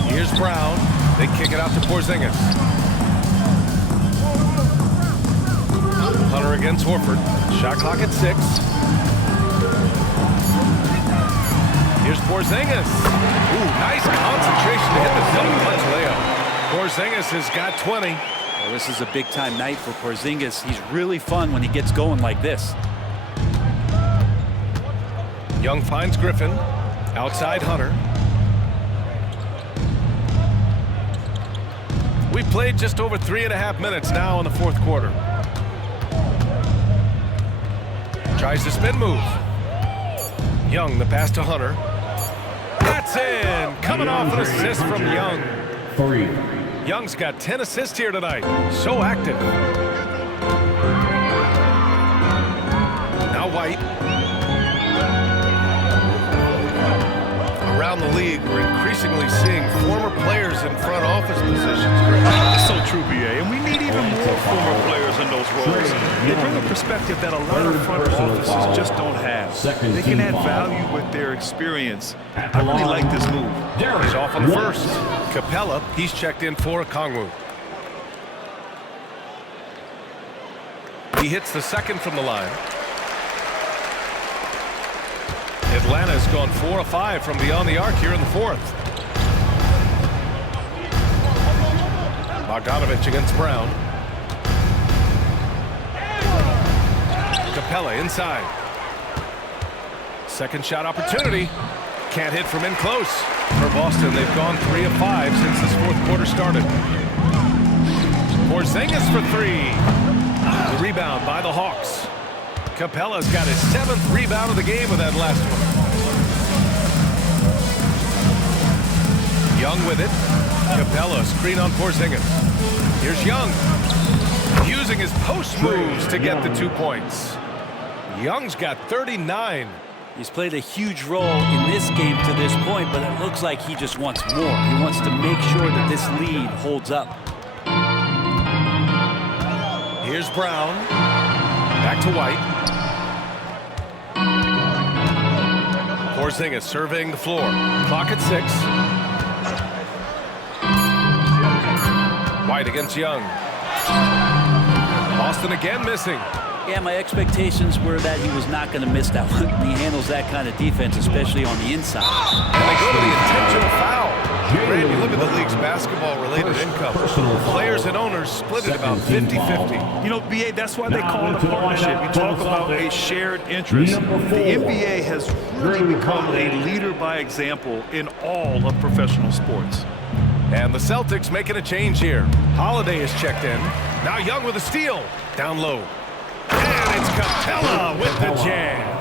Here's Brown. They kick it out to Porzingis. Hunter against Horford. Shot clock at 6. Here's Porzingis. Ooh, nice concentration to hit the double clutch layup. Porzingis has got 20. Well, this is a big-time night for Porzingis. He's really fun when he gets going like this. Young finds Griffin. Outside Hunter. We've played just over 3.5 minutes now in the fourth quarter. Tries the spin move. Young, the pass to Hunter. That's in. Coming off an assist from Young. 3. Young's got 10 assists here tonight. So active. Now White. Around the league, we're increasingly seeing former players in front office positions. It's so true, BA, and we need even more former players in those roles. They bring a perspective that a lot of front offices just don't have. They can add value with their experience. I really like this move. He's off on the first. Capella, he's checked in for Okongwu. He hits the second from the line. Atlanta's gone 4 of 5 from beyond the arc here in the fourth. Bogdanovich against Brown. Capella inside. Second shot opportunity. Can't hit from in close. For Boston, they've gone 3 of 5 since this fourth quarter started. Porzingis for 3. The rebound by the Hawks. Capella's got his 7th rebound of the game with that last one. Young with it. Capella screen on Porzingis. Here's Young. Using his post moves to get the 2 points. Young's got 39. He's played a huge role in this game to this point, but it looks like he just wants more. He wants to make sure that this lead holds up. Here's Brown. Back to White. Porzingis surveying the floor. Clock at 6. White against Young. Boston again missing. Yeah, my expectations were that he was not going to miss that one. He handles that kind of defense, especially on the inside. And they go to the intentional foul. Randy, look at the league's basketball-related income. Players and owners split it about 50-50. You know, BA, that's why they call it a partnership. You talk about a shared interest. The NBA has really become a leader by example in all of professional sports. And the Celtics making a change here. Holiday is checked in. Now Young with a steal. Down low. And it's Capella with the jam.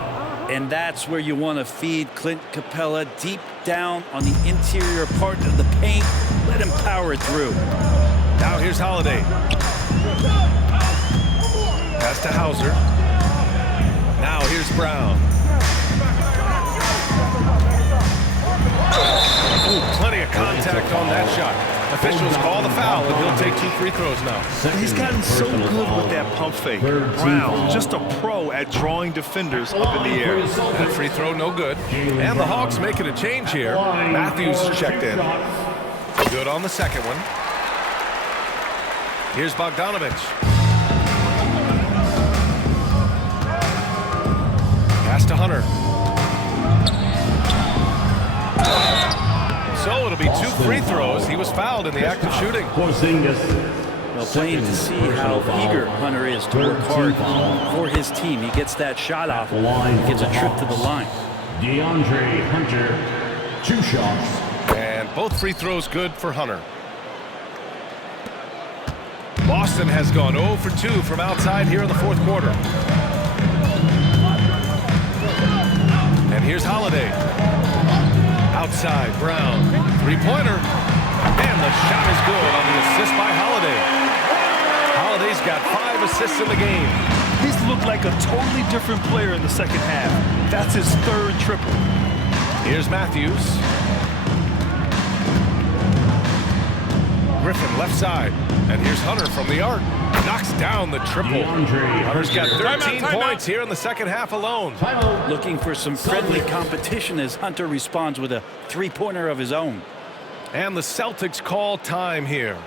And that's where you want to feed Clint Capella, deep down on the interior part of the paint. Let him power it through. Now here's Holiday. Pass to Hauser. Now here's Brown. Ooh, plenty of contact on that shot. Officials call the foul, and he'll take 2 free throws now. He's gotten so good with that pump fake. Brown, just a pro at drawing defenders up in the air. That free throw no good. And the Hawks making a change here. Matthews checked in. Good on the second one. Here's Bogdanovich. Pass to Hunter. So it'll be 2 free throws. He was fouled in the act of shooting. Well, plain to see how eager Hunter is to work hard for his team. He gets that shot off. He gets a trip to the line. DeAndre Hunter, 2 shots. And both free throws good for Hunter. Boston has gone 0 for 2 from outside here in the 4th quarter. And here's Holiday. Outside, Brown. 3-pointer. And the shot is good on the assist by Holiday. Holiday's got 5 assists in the game. He's looked like a totally different player in the second half. That's his 3rd triple. Here's Matthews. Griffin left side. And here's Hunter from the arc. Knocks down the triple. Hunter's got 13 points here in the second half alone. Looking for some friendly competition as Hunter responds with a 3-pointer of his own. And the Celtics call time here.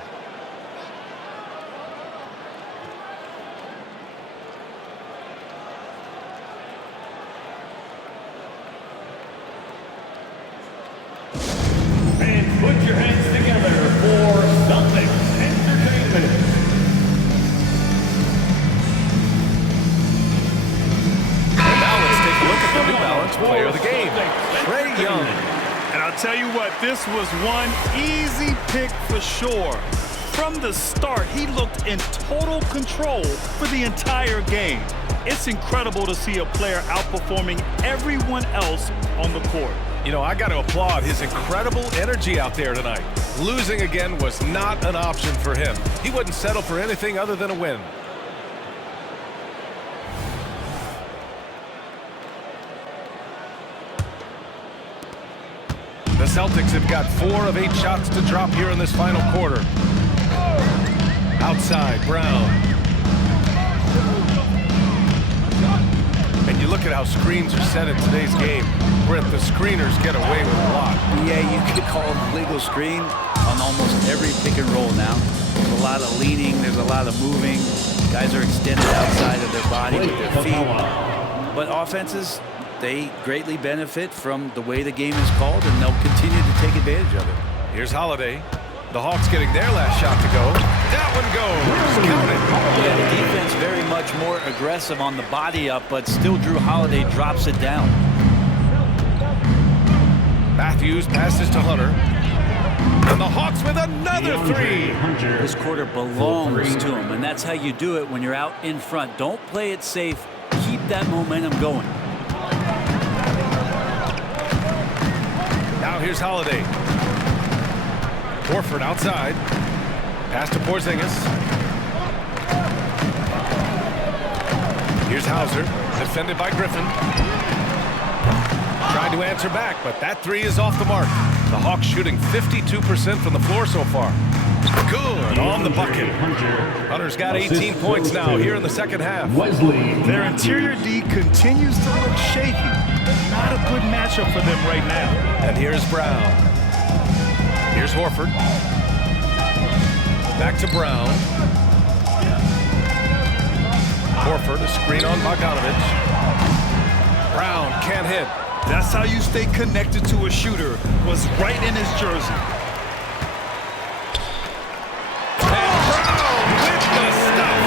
And put your hands together for Celtics Entertainment. And now let's take a look at the New Balance player of the game, Trae Young. And I'll tell you what, this was one easy pick for sure. From the start, he looked in total control for the entire game. It's incredible to see a player outperforming everyone else on the court. You know, I got to applaud his incredible energy out there tonight. Losing again was not an option for him. He wouldn't settle for anything other than a win. The Celtics have got 4 of 8 shots to drop here in this final quarter. Outside, Brown. And you look at how screens are set in today's game. Brent, the screeners get away with a lot. Yeah, you could call it a legal screen on almost every pick and roll now. There's a lot of leaning, there's a lot of moving. Guys are extended outside of their body with their feet. But offenses, they greatly benefit from the way the game is called, and they'll continue to take advantage of it. Here's Holiday. The Hawks getting their last shot to go. That one goes. Count it. Yeah, the defense very much more aggressive on the body up, but still Drew Holiday drops it down. Matthews passes to Hunter. And the Hawks with another three. This quarter belongs to him, and that's how you do it when you're out in front. Don't play it safe. Keep that momentum going. Now here's Holiday. Horford outside. Pass to Porzingis. Here's Hauser, defended by Griffin. Trying to answer back, but that three is off the mark. The Hawks shooting 52% from the floor so far. Good on the bucket. Hunter's got 18 points now here in the second half. Their interior D continues to look shaky. Not a good matchup for them right now. And here's Brown. Here's Horford. Back to Brown. Horford, a screen on Bogdanovic. Brown can't hit. That's how you stay connected to a shooter. Was right in his jersey. And Brown with the stuff.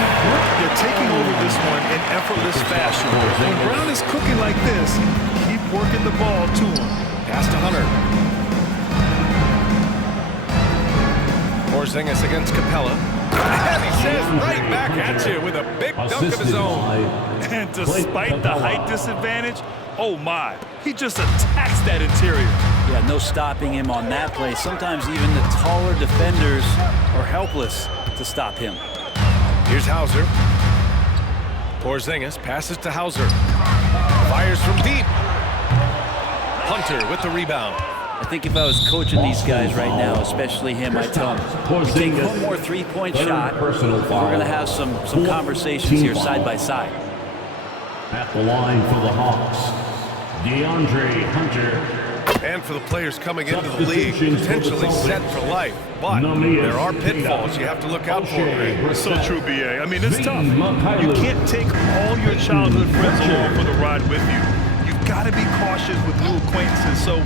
They're taking over this one in effortless fashion. When Brown is cooking like this, keep working the ball to him. Pass to Hunter. Porzingis against Capella. And he says right back at you with a big dunk of his own. And despite the height disadvantage, oh my, he just attacks that interior. Yeah, no stopping him on that play. Sometimes even the taller defenders are helpless to stop him. Here's Hauser. Porzingis passes to Hauser. Fires from deep. Hunter with the rebound. I think if I was coaching these guys right now, especially him, I'd tell him, you take one more three-point shot, and we're going to have some conversations here side by side. At the line for the Hawks, DeAndre Hunter. And for the players coming into the league, potentially set for life. But there are pitfalls you have to look out for. So true, BA. I mean, it's tough. You can't take all your childhood friends along for the ride with you. You've got to be cautious with new acquaintances, so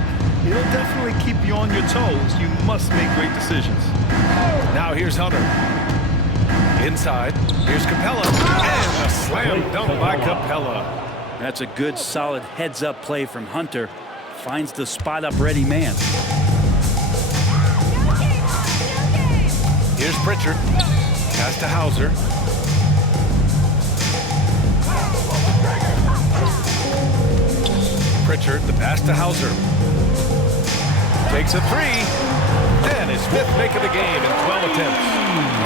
it'll definitely keep you on your toes. You must make great decisions. Now here's Hunter. Inside, here's Capella. And a slam dunk by Capella. That's a good, solid heads-up play from Hunter. Finds the spot-up ready man. Here's Pritchard. Pass to Hauser. Pritchard, the pass to Hauser. Takes a three. And his fifth make of the game in 12 attempts.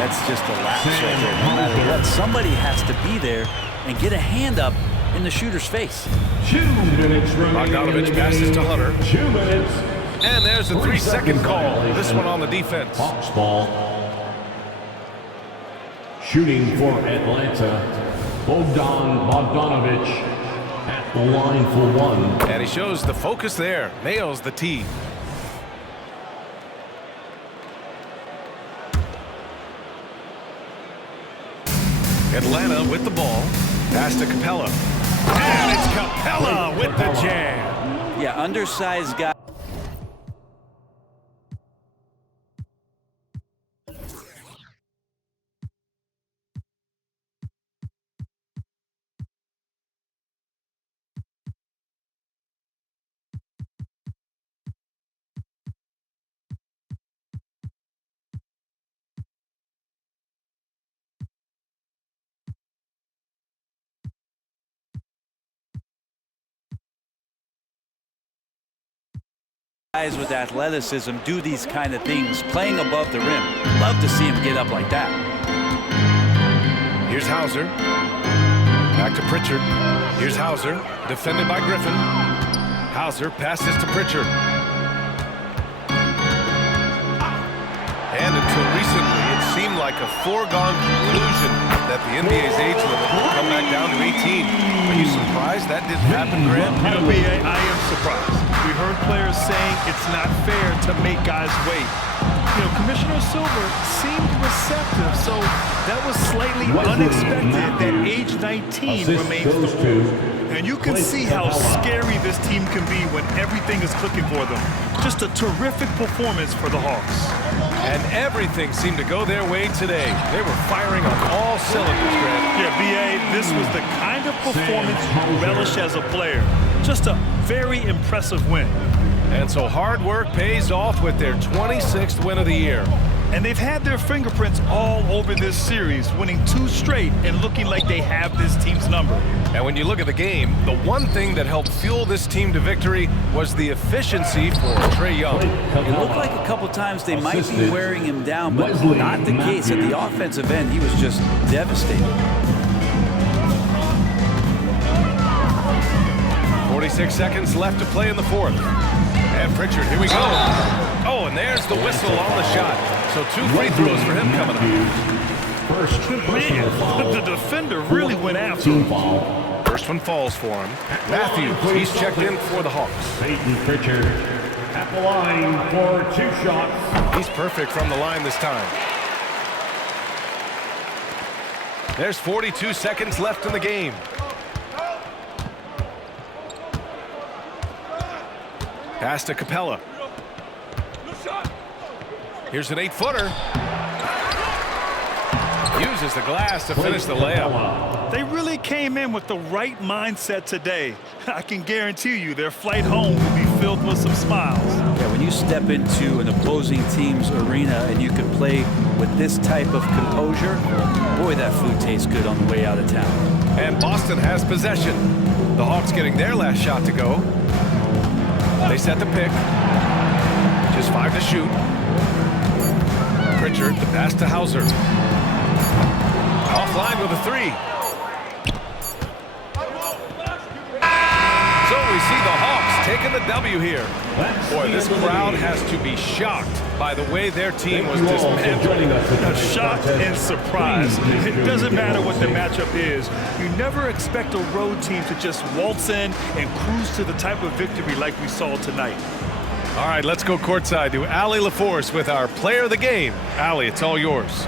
That's just a lapse right there. No matter what, somebody has to be there and get a hand up in the shooter's face. 2 minutes remaining. Bogdanovic passes to Hunter. 2 minutes. And there's a 3-second call. This one on the defense. Hawks ball. Shooting for Atlanta, Bogdanovic at the line for one. And he shows the focus there. Nails the tee. Atlanta with the ball. Pass to Capella. And it's Capella with the jam. Yeah, undersized guy. Guys with athleticism do these kind of things, playing above the rim. Love to see him get up like that. Here's Hauser. Back to Pritchard. Here's Hauser, defended by Griffin. Hauser passes to Pritchard. And until recently, it seemed like a foregone conclusion that the NBA's age limit would come back down to 18. Are you surprised that didn't happen, Grant? NBA, I am surprised. We heard players saying it's not fair to make guys wait. You know, Commissioner Silver seemed receptive, so that was slightly unexpected that age 19 remains the rule. And you can see how scary this team can be when everything is clicking for them. Just a terrific performance for the Hawks. And everything seemed to go their way today. They were firing on all cylinders, Grant. Yeah, B.A., this was the kind of performance you relish as a player. Just a very impressive win. And so hard work pays off with their 26th win of the year. And they've had their fingerprints all over this series, winning 2 straight and looking like they have this team's number. And when you look at the game, the one thing that helped fuel this team to victory was the efficiency for Trae Young. It looked like a couple times they might be wearing him down, but not the case. At the offensive end, he was just devastating. 46 seconds left to play in the fourth. And Pritchard, here we go. Oh, and there's the whistle on the shot. So 2 free throws for him coming up. Man, the defender really went after him. First one falls for him. Matthews, he's checked in for the Hawks. Peyton Pritchard at the line for 2 shots. He's perfect from the line this time. There's 42 seconds left in the game. Pass to Capella. Here's an 8-footer. Uses the glass to finish the layup. They really came in with the right mindset today. I can guarantee you their flight home will be filled with some smiles. Yeah, when you step into an opposing team's arena and you can play with this type of composure, boy, that food tastes good on the way out of town. And Boston has possession. The Hawks getting their last shot to go. They set the pick. Just 5 to shoot. Pritchard, the pass to Hauser. Offline with a 3. So we see the Hawks taking the W here. Boy, this crowd has to be shocked by the way their team was dismantled. Shocked and surprised. It doesn't matter what the matchup is. You never expect a road team to just waltz in and cruise to the type of victory like we saw tonight. All right, let's go courtside to Allie LaForce with our player of the game. Allie, it's all yours.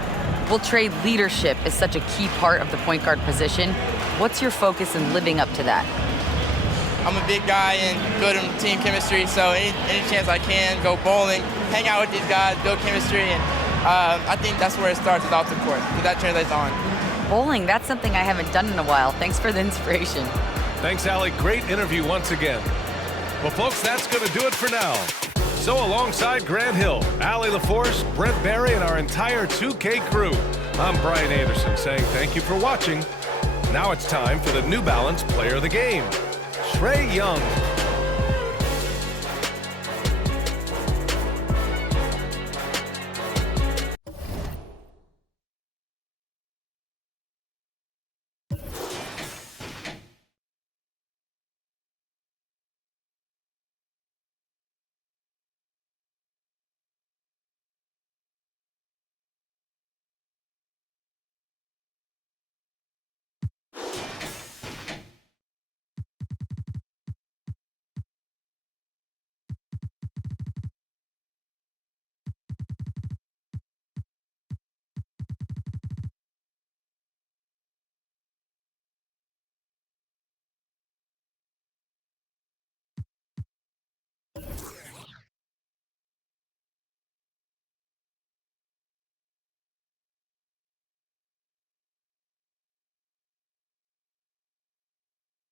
Well, Trae, leadership is such a key part of the point guard position. What's your focus in living up to that? I'm a big guy and good in team chemistry, so any chance I can, go bowling, hang out with these guys, build chemistry, and I think that's where it starts is off the court, because that translates on. Bowling, that's something I haven't done in a while. Thanks for the inspiration. Thanks, Allie. Great interview once again. Well, folks, that's going to do it for now. So alongside Grant Hill, Allie LaForce, Brent Barry, and our entire 2K crew, I'm Brian Anderson saying thank you for watching. Now it's time for the New Balance Player of the Game, Trae Young.